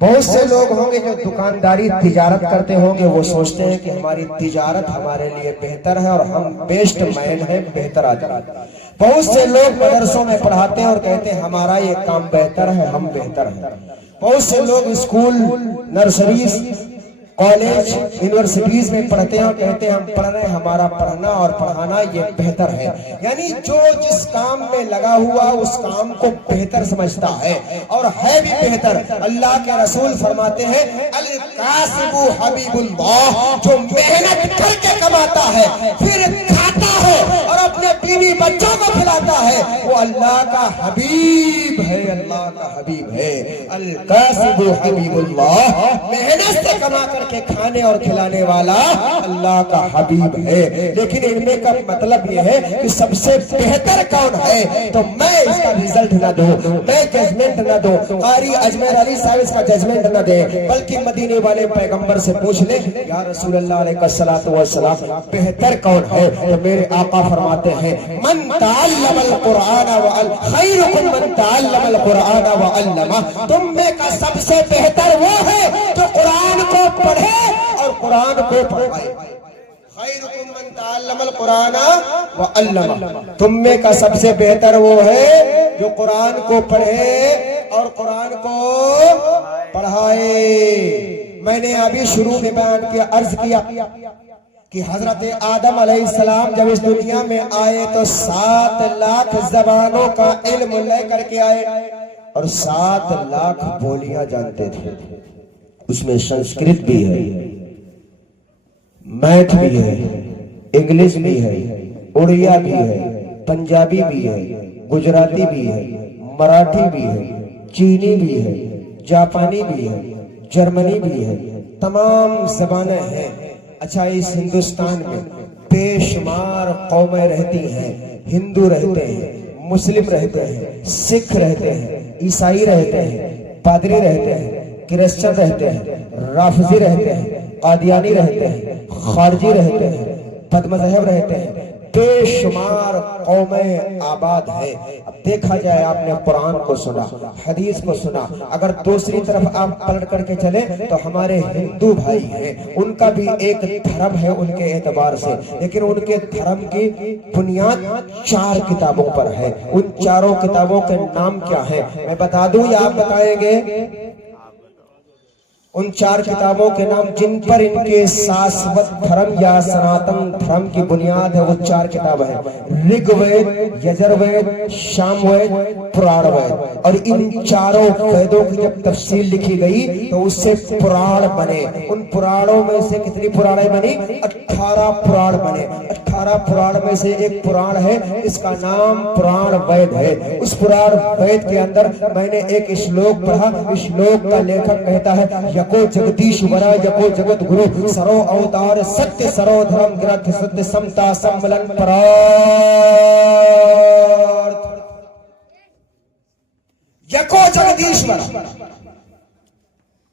بہت سے لوگ ہوں گے جو دکانداری تجارت کرتے ہوں گے، وہ سوچتے ہیں کہ ہماری تجارت ہمارے لیے بہتر ہے اور ہم بیسٹ مین ہیں، بہتر آدمی۔ بہت سے لوگ مدرسوں میں پڑھاتے ہیں اور کہتے ہیں ہمارا یہ کام بہتر ہے، ہم بہتر ہیں۔ بہت سے لوگ اسکول، نرسریز، کالج، یونیورسٹیز میں پڑھتے ہیں اور کہتے ہیں ہم پڑھ رہے ہیں، ہمارا پڑھنا اور پڑھانا یہ بہتر ہے۔ یعنی جو جس کام میں لگا ہوا اس کام کو بہتر سمجھتا ہے اور ہے بھی بہتر۔ اللہ کے رسول فرماتے ہیں الکاسب حبیب اللہ، جو محنت کر کے کماتا ہے پھر کھاتا ہے اور اپنے بیوی بچوں کو کھلاتا ہے وہ اللہ کا حبیب ہے، اللہ کا حبیب ہے۔ الکاسب حبیب اللہ، محنت سے کما کر کے کھانے اور کھلانے والا اللہ کا حبیب ہے۔ لیکن علم کا مطلب یہ ہے کہ سب سے بہتر کون ہے تو میں اس کا رزلٹ نہ دوں، میں ججمنٹ نہ دوں، قاری اجمیر علی صاحب اس کا ججمنٹ نہ دے، بلکہ مدینے والے پیغمبر سے پوچھ لے یا رسول اللہ علیہ الصلوۃ بہتر کون ہے؟ تو میرے آقا فرماتے ہیں من تعلم القرآن خیرکم من تعلم القرآن وعلمہ، تم میں کا سب سے بہتر وہ ہے جو قرآن کو پڑھے اور قرآن کو پڑھائے۔ خیرکم من تعلم القرآن وعلمہ، تم میں کا سب سے بہتر وہ ہے جو قرآن کو پڑھے اور قرآن کو پڑھائے۔ میں نے ابھی شروع میں بیان کیا، عرض کیا کہ حضرت آدم علیہ السلام جب اس دنیا میں آئے تو 7 لاکھ زبانوں کا علم لے کر کے آئے اور 7 لاکھ بولیاں جانتے تھے۔ اس میں سنسکرت بھی ہے، میتھ بھی ہے، انگلش بھی ہے، اڑیا بھی ہے، پنجابی بھی ہے، گجراتی بھی ہے، مراٹھی بھی ہے، چینی بھی ہے، جاپانی بھی ہے، جرمنی بھی ہے، تمام زبانیں ہیں۔ اچھا، اس ہندوستان میں بے شمار قومیں رہتی ہیں، ہندو رہتے ہیں، مسلم رہتے ہیں، سکھ رہتے ہیں، عیسائی رہتے ہیں، پادری رہتے ہیں، کرسچن رہتے ہیں، رافضی رہتے ہیں، قادیانی رہتے ہیں، خارجی رہتے ہیں، بد مذہب رہتے ہیں، بے شمار قومیں آباد ہیں۔ اب دیکھا جائے، آپ نے قرآن کو سنا، حدیث کو سنا، اگر دوسری طرف آپ پلٹ کر کے چلیں تو ہمارے ہندو بھائی ہیں، ان کا بھی ایک دھرم ہے ان کے اعتبار سے، لیکن ان کے دھرم کی بنیاد 4 کتابوں پر ہے۔ ان 4 کتابوں کے نام کیا ہیں میں بتا دوں یا آپ بتائیں گے؟ ان 4 کتابوں کے نام جن پر ان کے ساسوت دھرم یا سناتن دھرم کی بنیاد ہے وہ 4 کتاب ہیں، رگ وید، یجر وید، شام وید، پران وید۔ اور ان 4 ویدوں کی جب تفصیل لکھی گئی تو اس سے پران بنے۔ ان پرانوں میں سے کتنی پرانیں بنی؟ 18 پران بنے۔ 18 پران میں سے ایک پران ہے، اس کا نام پران وید ہے۔ اس پران وید کے اندر میں نے ایک شلوک پڑھا، اس شلوک کا لیکھک کہتا ہے یکو جگدیش ورا یکو جگت گرو سرو اوتار ستیہ سرو دھرم گرتھ ستیہ سمتا سملن پرارتھ۔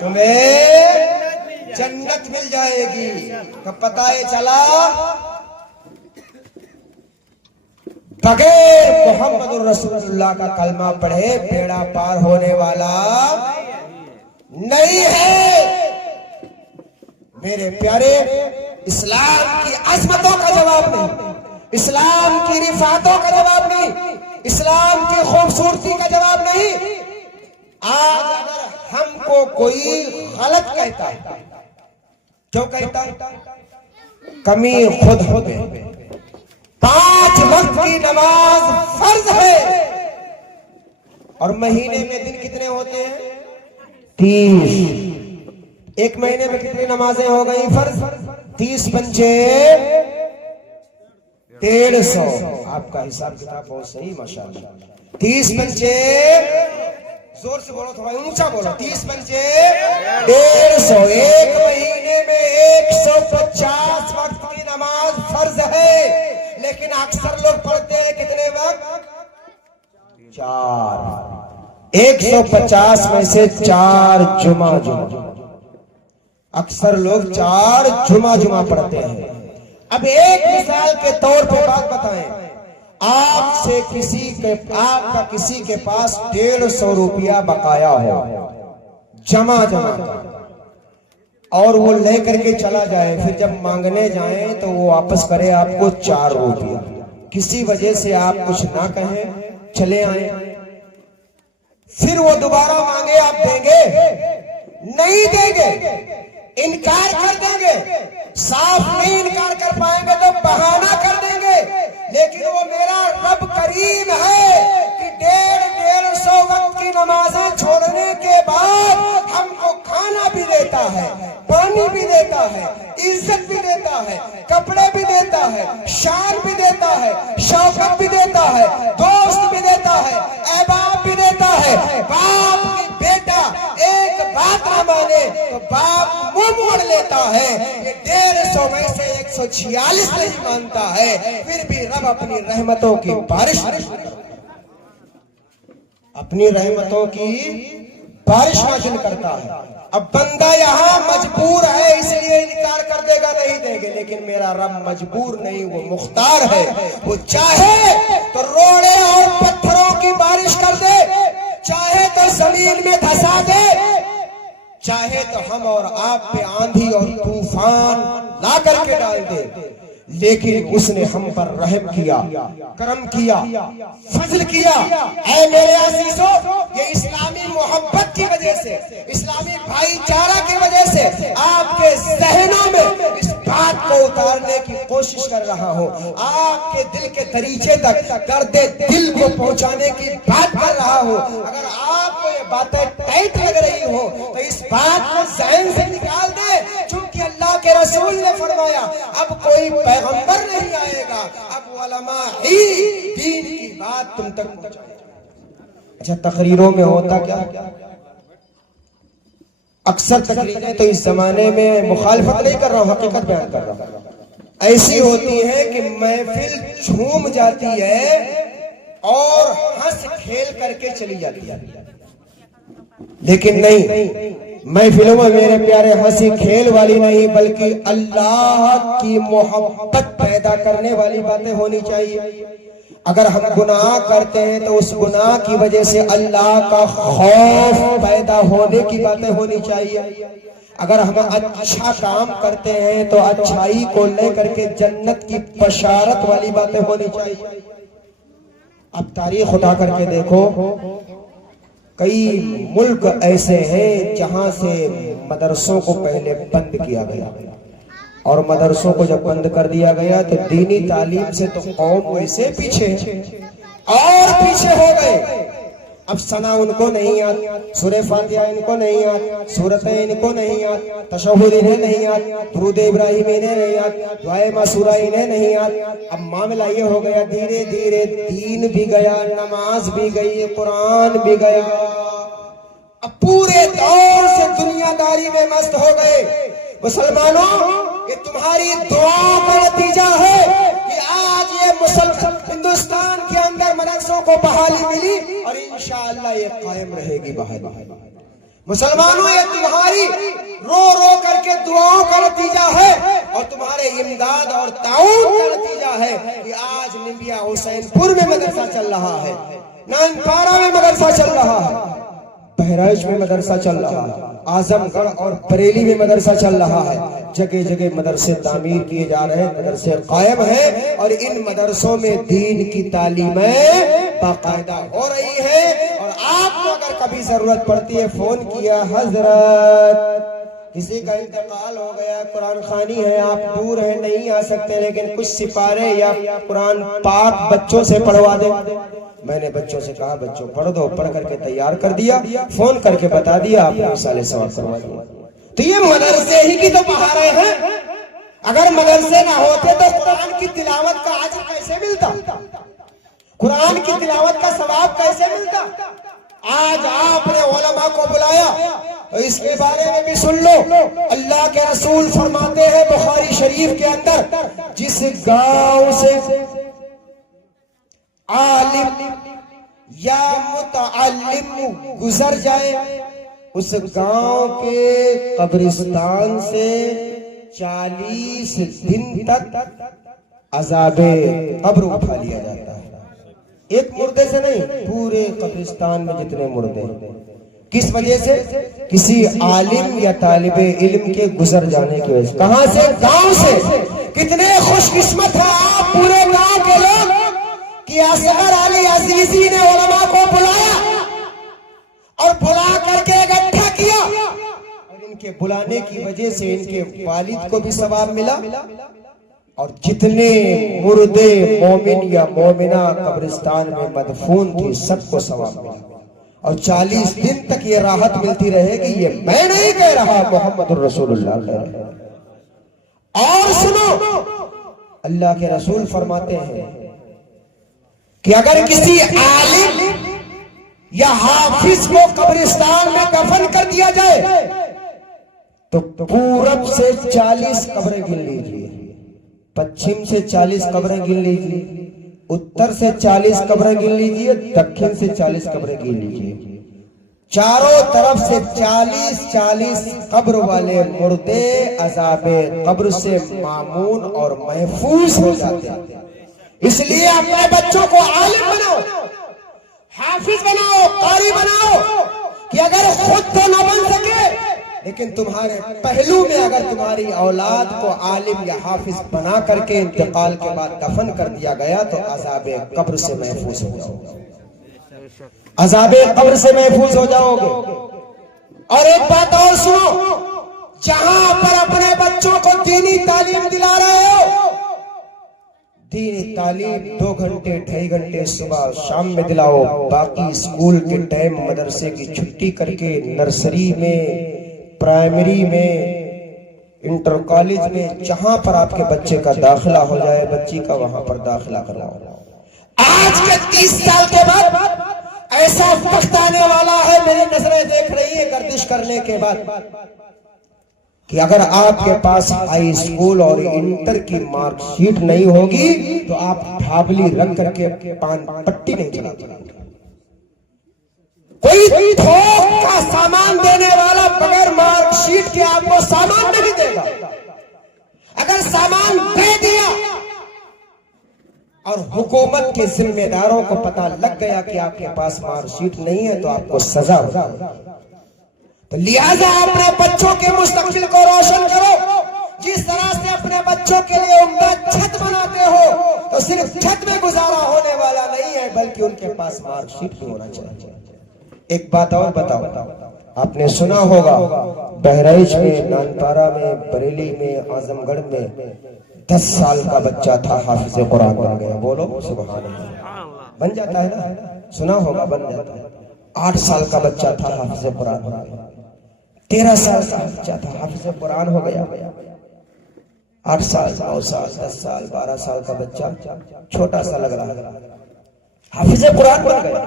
تمہیں جنت مل جائے گی. کب پتہ چلا؟ بغیر محمد الرسول اللہ کا کلمہ پڑھے بیڑا پار ہونے والا نہیں ہے. میرے پیارے، اسلام کی عظمتوں کا جواب نہیں، اسلام کی رفعتوں کا جواب نہیں، اسلام کی خوبصورتی کا جواب نہیں. آج اگر ہم کو کوئی غلط کہتا ہے، کیوں کہتا ہے؟ کمی خود ہو گئے. 5 وقت کی نماز فرض ہے، اور مہینے میں دن کتنے ہوتے ہیں؟ 30. ایک مہینے میں کتنی نمازیں ہو گئی فرض؟ 30 پنچے 150. آپ کا حساب کتاب بہت صحیح ماشاءاللہ. 30 پنچے، زور سے بولو، تھوڑا اونچا بولو. 30 پنچے 150. ایک مہینے میں 150 وقت کی نماز فرض ہے، لیکن اکثر لوگ پڑھتے ہیں کتنے وقت؟ 4. 150 میں سے 4 جمعہ. اکثر لوگ 4 جمعہ پڑھتے ہیں. اب ایک مثال کے طور پہ بات بتائیں. آپ کا کسی کے پاس 150 روپیہ بقایا ہو جمع کا، اور وہ لے کر کے چلا جائے، پھر جب مانگنے جائیں تو وہ واپس کرے آپ کو 4 روپیہ. کسی وجہ سے آپ کچھ نہ کہیں، چلے آئیں، پھر وہ دوبارہ مانگے، آپ دیں گے؟ نہیں دیں گے، انکار کر دیں گے. صاف نہیں انکار کر پائیں گے تو بہانہ کر دیں گے. لیکن وہ میرا رب کریم ہے کہ 150 وقت کی نمازیں چھوڑنے کے بعد ہم کو کھانا بھی دیتا ہے، پانی بھی دیتا ہے، عزت بھی دیتا ہے، کپڑے بھی دیتا ہے، شان بھی دیتا ہے، شوکت بھی دیتا ہے، دوست بھی دیتا ہے، احباب بھی دیتا ہے. باپ کی بیٹا ایک بات نہ مانے تو باپ منہ موڑ لیتا ہے. یہ 150 میں سے 146 نہیں مانتا ہے، پھر بھی رب اپنی رحمتوں کی بارش نازل کرتا ہے. اب بندہ یہاں مجبور ہے، اس لیے انکار کر دے گا، نہیں دیں گے. لیکن میرا رب مجبور نہیں، وہ مختار ہے. وہ چاہے تو روڑے اور پتھروں کی بارش کر دے، چاہے تو زمین میں دھسا دے، چاہے تو ہم اور آپ پہ آندھی اور طوفان لا کر کے ڈال دے. لیکن اس نے ہم پر رحم کیا، کرم کیا، فضل کیا. اے میرے عزیزو، یہ اسلامی محبت کی وجہ سے، اسلامی بھائی چارہ کی وجہ سے آپ کے ذہنوں میں اس بات کو اتارنے کی کوشش کر رہا ہوں. آپ کے دل کے دریچے تک درد دل کو پہنچانے کی بات کر رہا ہوں. اگر آپ کو یہ باتیں ٹائٹ لگ رہی ہو تو اس بات کو ذہن سے نکال دے، چونکہ اللہ کے رسول نے فرمایا اب کوئی پیغمبر نہیں آئے گا، اب علماء ہی دین کی بات تم تک پہنچائیں. اچھا، تقریروں میں ہوتا کیا؟ اکثر تقریریں تو اس زمانے میں مخالفت نہیں کر رہا ہوں، حقیقت بیان کر رہا ہوں، ایسی ہوتی ہے کہ محفل جھوم جاتی ہے اور ہنس کھیل کر کے چلی جاتی ہے. لیکن نہیں، محفلوں میں میرے پیارے ہنسی کھیل والی نہیں بلکہ اللہ کی محبت پیدا کرنے والی باتیں ہونی چاہیے. اگر ہم گناہ کرتے ہیں تو اس گناہ کی وجہ سے اللہ کا خوف پیدا ہونے کی باتیں ہونی چاہیے. اگر ہم اچھا کام کرتے ہیں تو اچھائی کو لے کر کے جنت کی بشارت والی باتیں ہونی چاہیے. اب تاریخ اٹھا کر کے دیکھو، کئی ملک ایسے ہیں جہاں سے مدرسوں کو پہلے بند کیا گیا، اور مدرسوں کو جب بند کر دیا گیا تو دینی تعلیم سے تو قوم ویسے پیچھے اور پیچھے ہو گئے. اب ثنا ان کو نہیں آتی، سورہ فاتحہ ان کو نہیں آتی، سورتیں ان کو نہیں آتی، تشہد انہیں نہیں آتی، درود ابراہیم انہیں نہیں آتی، دعائے معصورہ انہیں نہیں آتی. اب معاملہ یہ ہو گیا، دھیرے دھیرے دین بھی گیا، نماز بھی گئی، قرآن بھی گیا. اب پورے دور سے دنیا داری میں مست ہو گئے. مسلمانوں، یہ تمہاری دعاؤں کا نتیجہ ہے کہ آج یہ ہندوستان کے اندر مدرسوں کو بحالی ملی، اور انشاءاللہ یہ قائم رہے گی بحالی. مسلمانوں یہ تمہاری رو رو کر کے دعاؤں کا نتیجہ ہے اور تمہارے امداد اور تعاون کا نتیجہ ہے کہ آج نمبیا حسین پور میں مدرسہ چل رہا ہے، نانپارہ میں مدرسہ چل رہا ہے، بہرائچ میں مدرسہ چل رہا ہے، اعظم گڑھ اور بریلی میں مدرسہ چل رہا ہے، جگہ جگہ مدرسے تعمیر کیے جا رہے ہیں، مدرسے قائم ہیں اور ان مدرسوں میں دین کی تعلیمیں باقاعدہ ہو رہی ہے۔ اور آپ کو اگر کبھی ضرورت پڑتی ہے فون کیا، حضرت کسی کا انتقال ہو گیا، قرآن خوانی ہے، آپ دور ہیں نہیں آ سکتے، لیکن کچھ سپارے یا قرآن پاک بچوں سے پڑھوا دیں۔ میں نے بچوں سے کہا بچوں پڑھ دو، پڑھ کر کے تیار کر دیا، فون کر کے بتا دیا، آپ نے مثال ثواب کروا دیا۔ تو یہ مدرسے ہی کی تو بہاریں ہیں۔ اگر مدرسے نہ ہوتے تو قرآن کی تلاوت کا اجر کیسے ملتا؟ قرآن کی تلاوت کا ثواب کیسے ملتا؟ آج آپ نے علماء کو بلایا، اس کے بارے میں بھی سن لو۔ اللہ کے رسول فرماتے ہیں بخاری شریف کے اندر، جس گاؤں سے عالم یا متعلم گزر جائے، اس گاؤں کے قبرستان سے 40 دن تک عذاب قبر اٹھا لیا جاتا ہے۔ ایک مردے سے نہیں، پورے قبرستان میں جتنے مردے، کس وجہ سے؟ کسی عالم یا طالب علم کے گزر جانے کی وجہ سے۔ کہاں سے؟ گاؤں سے۔ کتنے خوش قسمت ہیں آپ پورے گاؤں کے لوگ کہ اصغر علی عزیزی نے علماء کو بلایا اور بلا کر کے اکٹھا کیا، اور ان کے بلانے کی وجہ سے ان کے والد کو بھی ثواب ملا، اور جتنے مردے مومن یا مومنہ قبرستان میں مدفون تھی سب کو ثواب ملا، اور 40 دن تک یہ راحت ملتی رہے گی۔ یہ میں نہیں کہہ رہا، محمد الرسول اللہ کہہ رہے ہیں۔ اور سنو، اللہ کے رسول فرماتے ہیں کہ اگر کسی عالم یا حافظ کو قبرستان میں دفن کر دیا جائے تو پورب سے 40 قبریں گن لیجئے، پچھم سے 40 قبریں گن لیجئے، اتر سے 40 قبریں گن لیجئے، دکھن سے 40 قبریں گن لیجئے، چاروں طرف سے 40 قبر والے مردے عذاب قبر سے مامون اور محفوظ ہو جاتے ہیں۔ اس لیے اپنے بچوں کو عالم بناؤ، حافظ بناؤ، قاری بناؤ، کہ اگر خود تو نہ بن سکے لیکن تمہارے پہلو میں اگر تمہاری اولاد کو عالم یا حافظ بنا کر کے انتقال کے بعد دفن کر دیا گیا تو عذاب قبر سے محفوظ ہو جاؤ گے، عذاب قبر سے محفوظ ہو جاؤ گے۔ اور ایک بات اور سنو، جہاں پر اپنے بچوں کو دینی تعلیم دلا رہے ہو، دینی تعلیم 2 گھنٹے 2.5 گھنٹے صبح شام میں دلاؤ، باقی اسکول کے ٹائم مدرسے کی چھٹی کر کے نرسری میں، پرائمری میں، انٹر کالج میں، جہاں پر آپ کے بچے کا داخلہ ہو جائے بچی کا، وہاں پر داخلہ کراؤ۔ آج کے 30 سال کے بعد ایسا وقت آنے والا ہے، میری نظریں دیکھ رہی ہیں گردش کرنے کے بعد، کہ اگر آپ کے پاس ہائی اسکول اور انٹر کی مارک شیٹ نہیں ہوگی تو آپ ڈھابلی رکھ کر کے پان پٹی نہیں چلا سکتے۔ کوئی تھوک کا سامان دینے والا بغیر مارک شیٹ کے آپ کو سامان نہیں دے گا۔ اگر سامان دے دیا اور حکومت کے ذمہ داروں کو پتہ لگ گیا کہ آپ کے پاس مارک شیٹ نہیں ہے تو آپ کو سزا ہوگی۔ تو لہٰذا اپنے بچوں کے مستقبل کو روشن کرو۔ جس طرح سے اپنے بچوں کے لیے عمدہ چھت بناتے ہو تو صرف چھت میں گزارا ہونے والا نہیں ہے بلکہ ان کے پاس مارک شیٹ بھی ہونا چاہیے۔ ایک بات اور بتاؤ، آپ نے سنا ہوگا بہرائچ میں، نانپارہ میں، بریلی میں، اعظم گڑھ میں 10 سال کا بچہ تھا حافظ قرآن بن گیا۔ بولو سبحان اللہ۔ بن جاتا ہے نا، سنا ہوگا بن جاتا ہے۔ 8 سال کا بچہ تھا حافظ قرآن ہو گیا، 13 سال کا بچہ تھا حافظ قرآن ہو گیا، 8 سال 9 سال 10 سال 12 سال کا بچہ چھوٹا سا لگ رہا ہے، حافظ قرآن بن گیا۔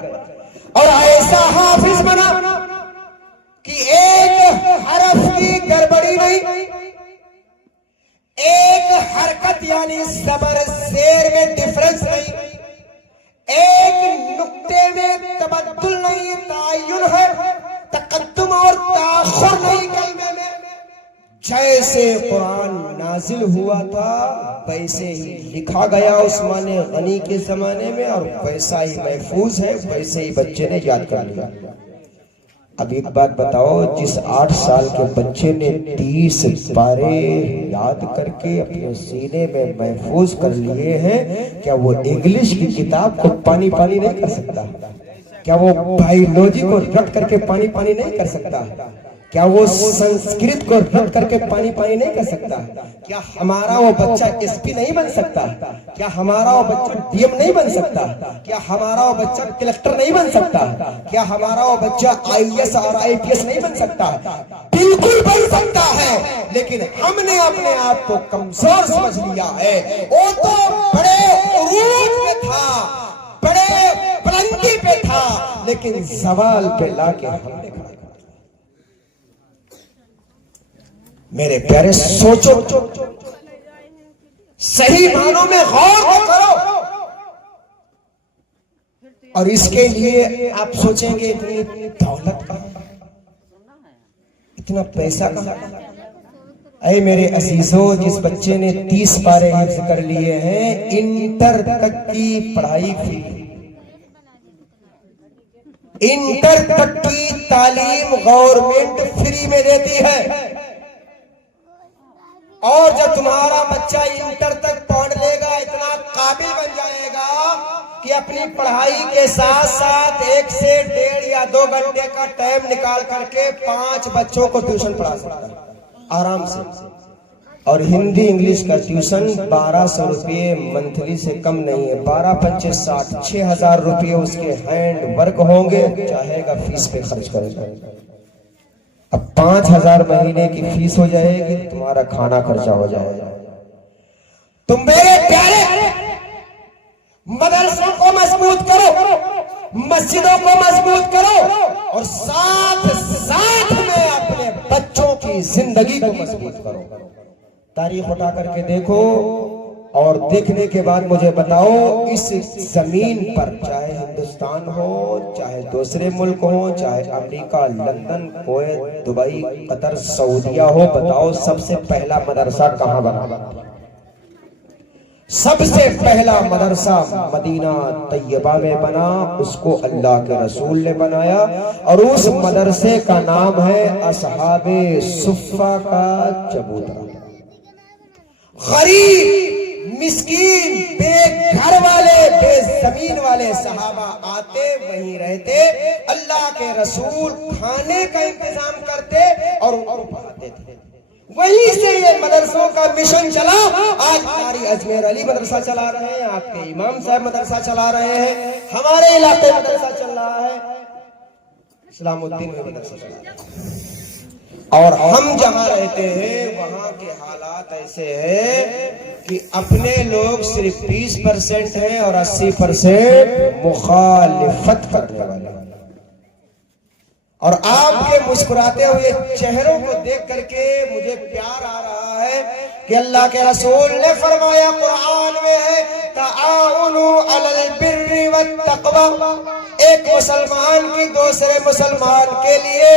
اور ایسا حافظ بنا کہ ایک حرف کی گڑبڑی نہیں، ایک حرکت یعنی زبر زیر میں ڈیفرنس نہیں، ایک نقطے میں تبدل نہیں، تعین ہے، تقدم اور جیسے قرآن نازل ہوا تھا ویسے ہی لکھا گیا عثمان غنی کے زمانے میں، اور ویسا ہی محفوظ ہے، ویسے ہی بچے نے یاد کر لیا۔ اب ایک بات بتاؤ، جس 8 سال کے بچے نے 30 پارے یاد کر کے اپنے سینے میں محفوظ کر لیے ہیں، کیا وہ انگلش کی کتاب کو پانی پانی نہیں کر سکتا؟ کیا وہ بائیولوجی کو رٹ کر کے پانی پانی نہیں کر سکتا؟ کیا وہ سنسکرت کو رٹ کر کے پانی پانی نہیں کر سکتا؟ کیا ہمارا وہ بچہ ایس پی نہیں بن سکتا؟ کیا ہمارا وہ بچہ ڈی ایم نہیں بن سکتا؟ کیا ہمارا وہ بچہ کلکٹر نہیں بن سکتا؟ کیا ہمارا وہ بچہ آئی ایس اور آئی پی ایس نہیں بن سکتا؟ بالکل بن سکتا ہے، لیکن ہم نے اپنے آپ کو کمزور سمجھ لیا ہے۔ وہ تو بڑے عروج پہ تھا، بڑے بلندی پہ تھا، لیکن زوال پہ لا کے ہم نے کھڑا۔ میرے پیارے سوچو، صحیح معنوں میں غور کرو، اور اس کے لیے آپ سوچیں گے اتنی دولت کا، اتنا پیسہ کا۔ اے میرے عزیزو، جس بچے نے 30 پارے حفظ کر لیے ہیں، انٹر تک کی پڑھائی فری، انٹر تک کی تعلیم گورنمنٹ فری میں دیتی ہے، اور جب تمہارا بچہ انٹر تک پڑھ لے گا، اتنا قابل بن جائے گا کہ اپنی پڑھائی کے ساتھ ساتھ 1 سے 1.5 یا 2 گھنٹے کا ٹائم نکال کر کے 5 بچوں کو ٹیوشن پڑھا سکتا ہے آرام سے۔ اور ہندی انگلش کا ٹیوشن 1200 روپے منتھلی سے کم نہیں ہے، 12 پنچے 60، 6000 روپے اس کے ہینڈ ورک ہوں گے، چاہے گا فیس پہ خرچ کرے گا۔ اب 5000 مہینے کی فیس ہو جائے گی، تمہارا کھانا خرچہ ہو جائے گا۔ تم میرے پیارے مدرسوں کو مضبوط کرو، مسجدوں کو مضبوط کرو، اور ساتھ ساتھ میں اپنے بچوں کی زندگی کو مضبوط کرو۔ تاریخ اٹھا کر کے دیکھو، اور دیکھنے کے بعد مجھے بتاؤ، اس زمین پر چاہے ہندوستان ہو، چاہے دوسرے ملک ہو، چاہے امریکہ، لندن، کویت، دبئی، قطر، سعودیہ ہو، بتاؤ سب سے پہلا مدرسہ کہاں بنا؟ سب سے پہلا مدرسہ مدینہ طیبہ میں بنا، اس کو اللہ کے رسول نے بنایا، اور اس مدرسے کا نام ہے اصحاب صفہ کا چبوترا۔ غریب، مسکین، بے گھر والے، بے زمین والے صحابہ آتے، وہیں رہتے، اللہ کے رسول کھانے کا انتظام کرتے اور ان کو پڑھاتے تھے۔ وہیں سے یہ مدرسوں کا مشن چلا۔ آج ہماری اجمیر علی مدرسہ چلا رہے ہیں، آپ کے امام صاحب مدرسہ چلا رہے ہیں، ہمارے علاقے مدرسہ چل رہا ہے، اسلام الدین میں مدرسہ چل رہا ہے، اور ہم جہاں رہتے ہیں وہاں کے حالات ایسے ہیں کہ اپنے لوگ صرف 20% ہیں اور 80% مخالفت کرنے والے ہیں۔ اور آپ کے مسکراتے ہوئے چہروں کو دیکھ کر کے مجھے پیار آ رہا ہے کہ اللہ کے رسول نے فرمایا قرآن میں ہے، تعاونوا علی البر والتقوی، ایک مسلمان کی دوسرے مسلمان کے لیے،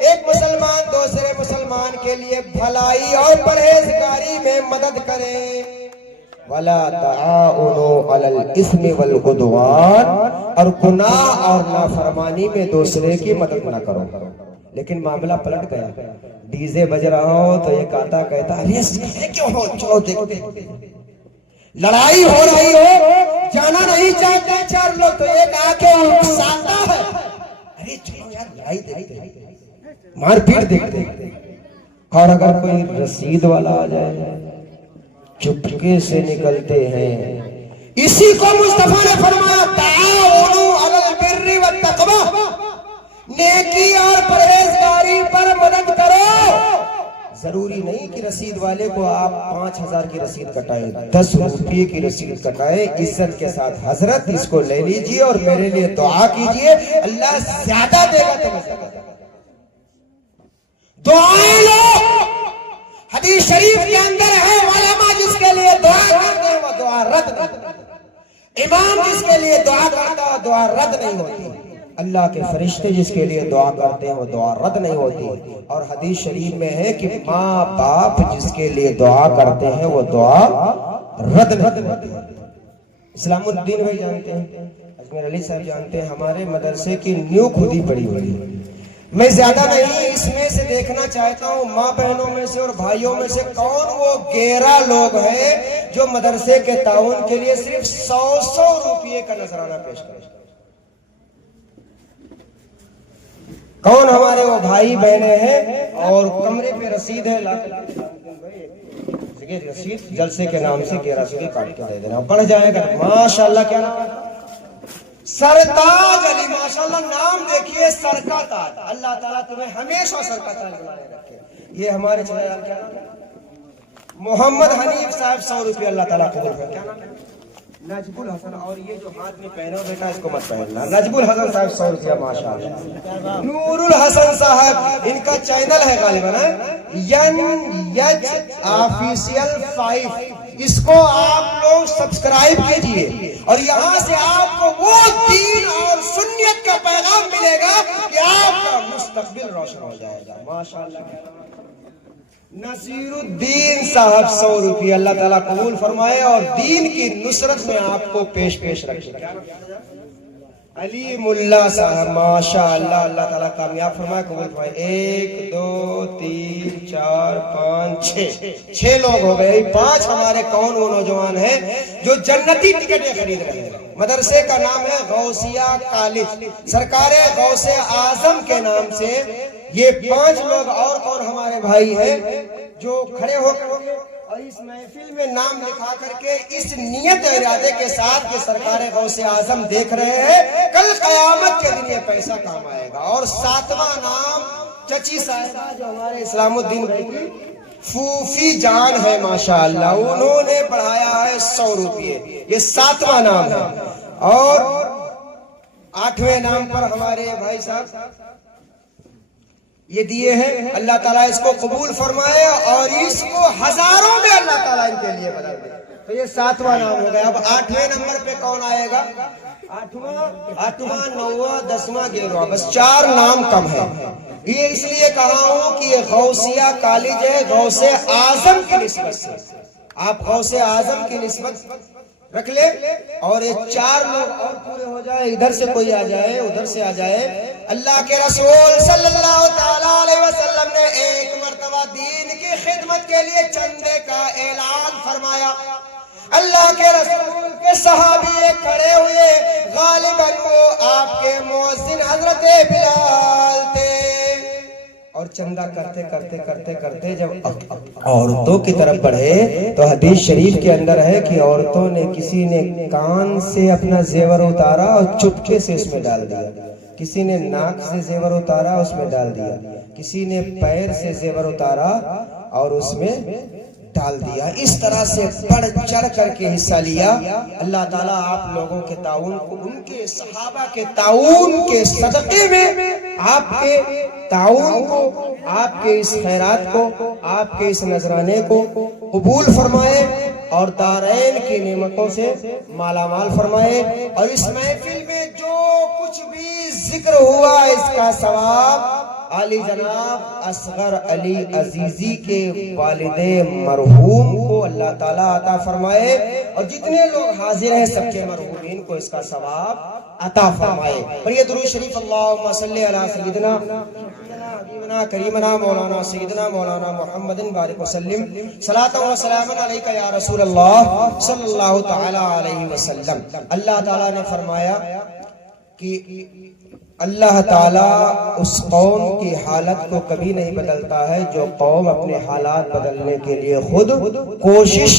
ایک مسلمان دوسرے مسلمان کے لیے بھلائی اور پرہیزگاری میں مدد کرے۔ وَلَا تَعَاوُنُوا عَلَى الْإِثْمِ وَالْعُدْوَانِ، اور گناہ اور نافرمانی میں دوسرے کی مدد نہ کرو۔ لیکن معاملہ پلٹ گیا، ڈی جے بج رہا ہو تو ایک آتا کہتا ارے کیوں ہو، چلو دیکھتے، لڑائی ہو رہی ہو، جانا نہیں چاہتے 4 لوگ تو ایک آ کے اکساتا ہے، ارے چلو یار لڑائی دیکھتے، مار پیٹ دیکھتے۔ اور اگر کوئی رسید والا آ جائے چپکے سے نکلتے ہیں۔ اسی کو مصطفیٰ نے فرمایا تعاونوا علی البر والتقوی، نیکی اور پرہیزگاری پر مدد کرو۔ ضروری نہیں کہ رسید والے کو آپ 5000 کی رسید کٹائیں، 10 روپے کی رسید کٹائیں، عزت کے ساتھ حضرت اس کو لے لیجئے اور میرے لیے دعا کیجئے، اللہ زیادہ دے گا تمہیں۔ دعائیں لو، حدیث شریف کے اندر ہے علماء جس کے لیے دعا کرتے ہیں وہ دعا رد نہیں ہوتی، امام جس کے لیے دعا کرتا ہے دعا رد نہیں ہوتی۔ اللہ کے فرشتے جس کے لیے دعا کرتے ہیں وہ دعا رد نہیں ہوتی. اور حدیث شریف میں ہے کہ ماں باپ جس کے لیے دعا کرتے ہیں وہ دعا رد نہیں ہوتی. اسلام الدین بھائی جانتے ہیں, اجمیر علی صاحب جانتے ہیں, ہمارے مدرسے کی نیو خودی پڑی ہوئی ہے. میں زیادہ نہیں اس میں سے دیکھنا چاہتا ہوں ماں بہنوں میں سے اور بھائیوں میں سے کون وہ 11 لوگ ہیں جو مدرسے کے تعاون کے لیے صرف 100 روپیے کا نذرانہ پیش کریں. کون ہمارے وہ بھائی بہنیں ہیں اور کمرے پہ رسید ہے, رسید جلسے کے نام سے 1100 کی کاٹ کے دے دینا, بڑھ جائے گا. ماشاءاللہ کیا نام ہے؟ سرتاج علی. ماشاءاللہ نام دیکھیے, سر کا تاج. اللہ تعالیٰ تمہیں ہمیشہ سر کا تاج بنائے رکھے. یہ ہمارے چلے کیا نام ہے؟ محمد حنیف صاحب 100 روپے اللہ تعالیٰ قبول کرے. کیا نام ہے؟ نجب الحسن. اور یہ جو ہاتھ میں پہنو بیٹا اس کو مت پہننا. نجب الحسن صاحب 100 روپیہ. ماشاءاللہ. نور الحسن صاحب, ان کا چینل ہے غالباً YNH آفیشیل 5, اس کو آپ لوگ سبسکرائب کیجئے اور یہاں سے آپ کو وہ دین اور سنت کا پیغام ملے گا کہ آپ کا مستقبل روشن ہو جائے گا. ماشاءاللہ. نصیر الدین صاحب 100 روپیہ اللہ تعالیٰ قبول فرمائے اور دین کی نصرت میں آپ کو پیش رکھے. علی ملا صاحب ماشاءاللہ اللہ تعالیٰ کامیاب فرمائے, قبول فرمائے. 1 2 3 4 5 6 لوگ ہو گئے. 5 ہمارے کون وہ نوجوان ہیں جو جنتی ٹکٹیں خرید رہے ہیں. مدرسے کا نام ہے غوثیہ کالج, سرکار غوث اعظم کے نام سے. یہ 5 لوگ اور کون ہمارے بھائی ہیں جو کھڑے ہو کر اور اس محفل میں نام لکھا کر کے اس نیت ارادے کے ساتھ کہ سرکار غوث اعظم دیکھ رہے ہیں کل قیامت کے دن یہ پیسہ کام آئے گا. اور 7واں نام چچی صاحبہ جو ہمارے اسلام الدین کی پھوفی جان ہے ماشاءاللہ, انہوں نے بڑھایا ہے 100 روپیے. یہ 7واں نام ہے. اور 8ویں نام پر ہمارے بھائی صاحب یہ دیے ہیں. اللہ تعالیٰ اس کو قبول فرمائے اور اس کو ہزاروں میں اللہ تعالیٰ ان کے لیے بدل دے. تو یہ 7واں نام ہو گیا. اب 8ویں نمبر پہ کون آئے گا؟ 8واں 9واں 10واں 11واں, بس 4 نام کم ہے. یہ اس لیے کہا ہوں کہ یہ غوثیہ کالج ہے غوث اعظم کی نسبت سے. آپ غوث اعظم کی نسبت رکھ لے اور یہ 4 لوگ اور پورے ہو جائے. ادھر سے کوئی آ جائے, ادھر سے آ جائے. اللہ کے رسول صلی اللہ تعالی علیہ وسلم نے ایک مرتبہ دین کی خدمت کے لیے چندے کا اعلان فرمایا. اللہ کے رسول کے صحابی کھڑے ہوئے, غالباً وہ آپ کے مؤذن حضرت بلال تھے. اور چندہ کرتے کرتے کرتے کرتے جب عورتوں کی طرف بڑھے تو حدیث شریف کے اندر ہے کہ عورتوں نے کسی نے کان سے اپنا زیور اتارا اور چپکے سے اس میں ڈال دیا, کسی نے ناک سے زیور اتارا اس میں ڈال دیا, کسی نے پیر سے زیور اتارا اور اس میں ڈال دیا. اس طرح سے بڑھ چڑھ کر کے حصہ لیا. اللہ تعالیٰ آپ لوگوں کے تعاون کو, ان کے صحابہ کے تعاون کے صدقے میں آپ کے تعاون کو, آپ کے اس خیرات کو, آپ کے اس نذرانے کو قبول فرمائے اور دارین کی نعمتوں سے مالا مال فرمائے. اور اس محفل میں جو کچھ بھی ذکر ہوا اس کا ثواب علی جناب اصغر علی عزیزی کے والد مرحوم کو اللہ تعالیٰ عطا فرمائے اور جتنے لوگ حاضر ہیں سب کے مرحومین کو اس کا ثواب عطا فرمائے. اور یہ درود شریف اللہم صلی علی سیدنا حبیبنا کریمنا مولانا سیدنا مولانا محمد بارک وسلم صلاۃ و سلام علیک یا رسول اللہ صلی اللہ تعالی علیہ وسلم. اللہ تعالیٰ نے فرمایا کہ اللہ تعالیٰ اس قوم کی حالت کو کبھی نہیں بدلتا ہے جو قوم اپنے حالات بدلنے کے لیے خود کوشش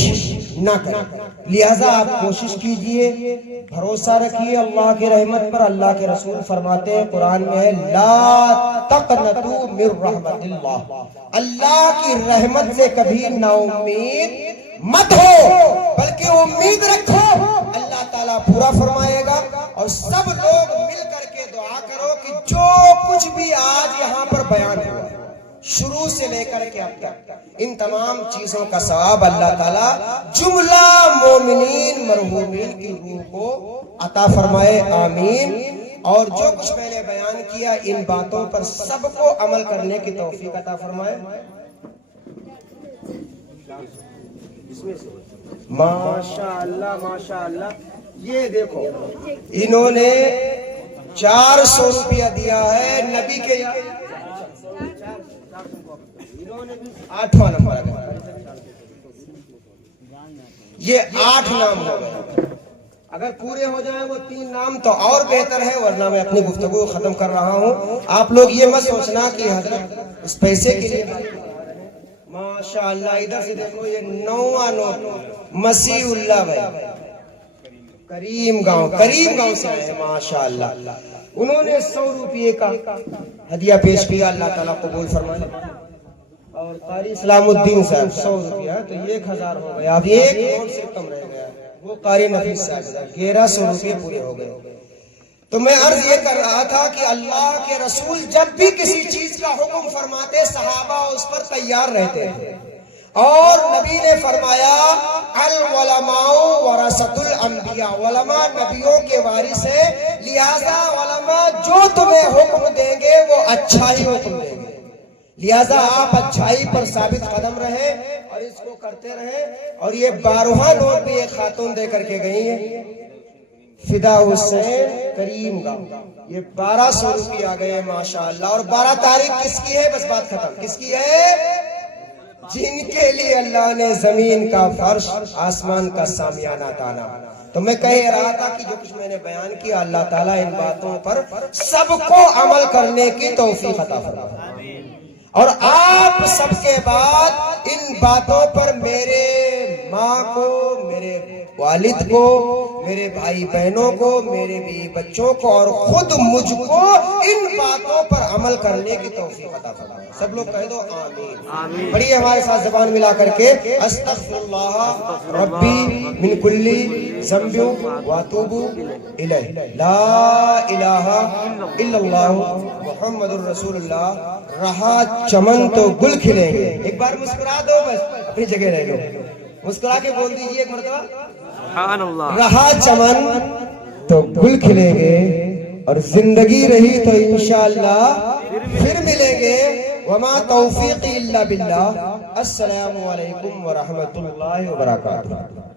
نہ کرے. لہذا آپ کوشش کیجئے, بھروسہ رکھیے اللہ کی رحمت پر. اللہ کے رسول فرماتے ہیں قرآن میں ہے لا تقنطوا من رحمت اللہ, اللہ کی رحمت سے کبھی نا امید مت ہو بلکہ امید رکھو, اللہ تعالیٰ پورا فرمائے گا. اور سب لوگ مل کر کے دعا کرو کہ جو کچھ بھی آج یہاں پر بیان ہوا شروع سے لے کر کے اب تک ان تمام چیزوں کا ثواب اللہ تعالیٰ جملہ مومنین مرحومین کی روح کو عطا فرمائے. آمین. اور جو کچھ میں نے بیان کیا ان باتوں پر سب کو عمل کرنے کی توفیق عطا فرمائے. ماشاء اللہ ماشاء اللہ. یہ دیکھو انہوں نے 400 روپیہ دیا ہے نبی کے یاد. انہوں نے 8واں نمبر آ گیا. یہ 8 نام ہو گئے. اگر پورے ہو جائیں وہ 3 نام تو اور بہتر ہے، ورنہ میں اپنی گفتگو ختم کر رہا ہوں. آپ لوگ یہ مت سوچنا کہ حضرت اس پیسے کے لیے. ماشاءاللہ ادھر سے دیکھو یہ 9واں نوٹ مسیح اللہ بھائی کریم گاؤں سے آئے ہیں. ماشاءاللہ انہوں نے 100 روپیے کا ہدیہ پیش کیا. اللہ تعالیٰ قبول فرمائے. اور قاری اسلام الدین صاحب 100 روپیہ تو 1000 ہو گیا. اب ایک نوٹ سے کم رہ گیا. وہ قاری نفیس صاحب 1100 روپیے پورے ہو گئے. تو میں عرض یہ کر رہا تھا کہ اللہ کے رسول جب بھی کسی چیز کا حکم فرماتے صحابہ اس پر تیار رہتے ہیں. اور نبی نے فرمایا العلماء ورثۃ الانبیاء، علماء نبیوں کے وارث ہیں، لہذا علماء جو تمہیں حکم دیں گے وہ اچھا ہی حکم دیں گے. لہذا آپ اچھائی پر ثابت قدم رہیں اور اس کو کرتے رہیں. اور یہ 12واں نوٹ بھی ایک خاتون دے کر کے گئی ہیں فدا حسین کریم گاؤں. یہ 1200 روپیے آ گئے ماشاءاللہ. اور 12 تاریخ کس کی ہے؟ بس بات ختم. کس کی ہے؟ جن کے لیے اللہ نے زمین کا فرش آسمان کا سامیانہ تانا. تو میں کہہ رہا تھا کہ جو کچھ میں نے بیان کیا اللہ تعالیٰ ان باتوں پر سب کو عمل کرنے کی توفیق عطا فرمائے. اور آپ سب کے بعد ان باتوں پر میرے ماں کو، میرے والد کو، میرے بھائی بہنوں کو، میرے بھی بچوں کو اور خود مجھ کو ان باتوں پر عمل کرنے کی توفیق عطا فرمائے. سب لوگ کہہ دو آمین. پڑھیے ہمارے ساتھ زبان ملا کر کے استغفر اللہ ربی من کل ذنب واتوب الیہ لا الہ الا اللہ محمد الرسول اللہ. رہا چمن تو گل کھلیں گے. ایک بار مسکرا دو، بس اپنی جگہ رہ لو. مسکرا کے بول دیجیے ایک مرتبہ سبحان اللہ. رہا چمن تو گل کھلیں گے اور زندگی رہی تو انشاءاللہ پھر ملیں گے. وما توفیقی الا باللہ. السلام علیکم ورحمۃ اللہ وبرکاتہ.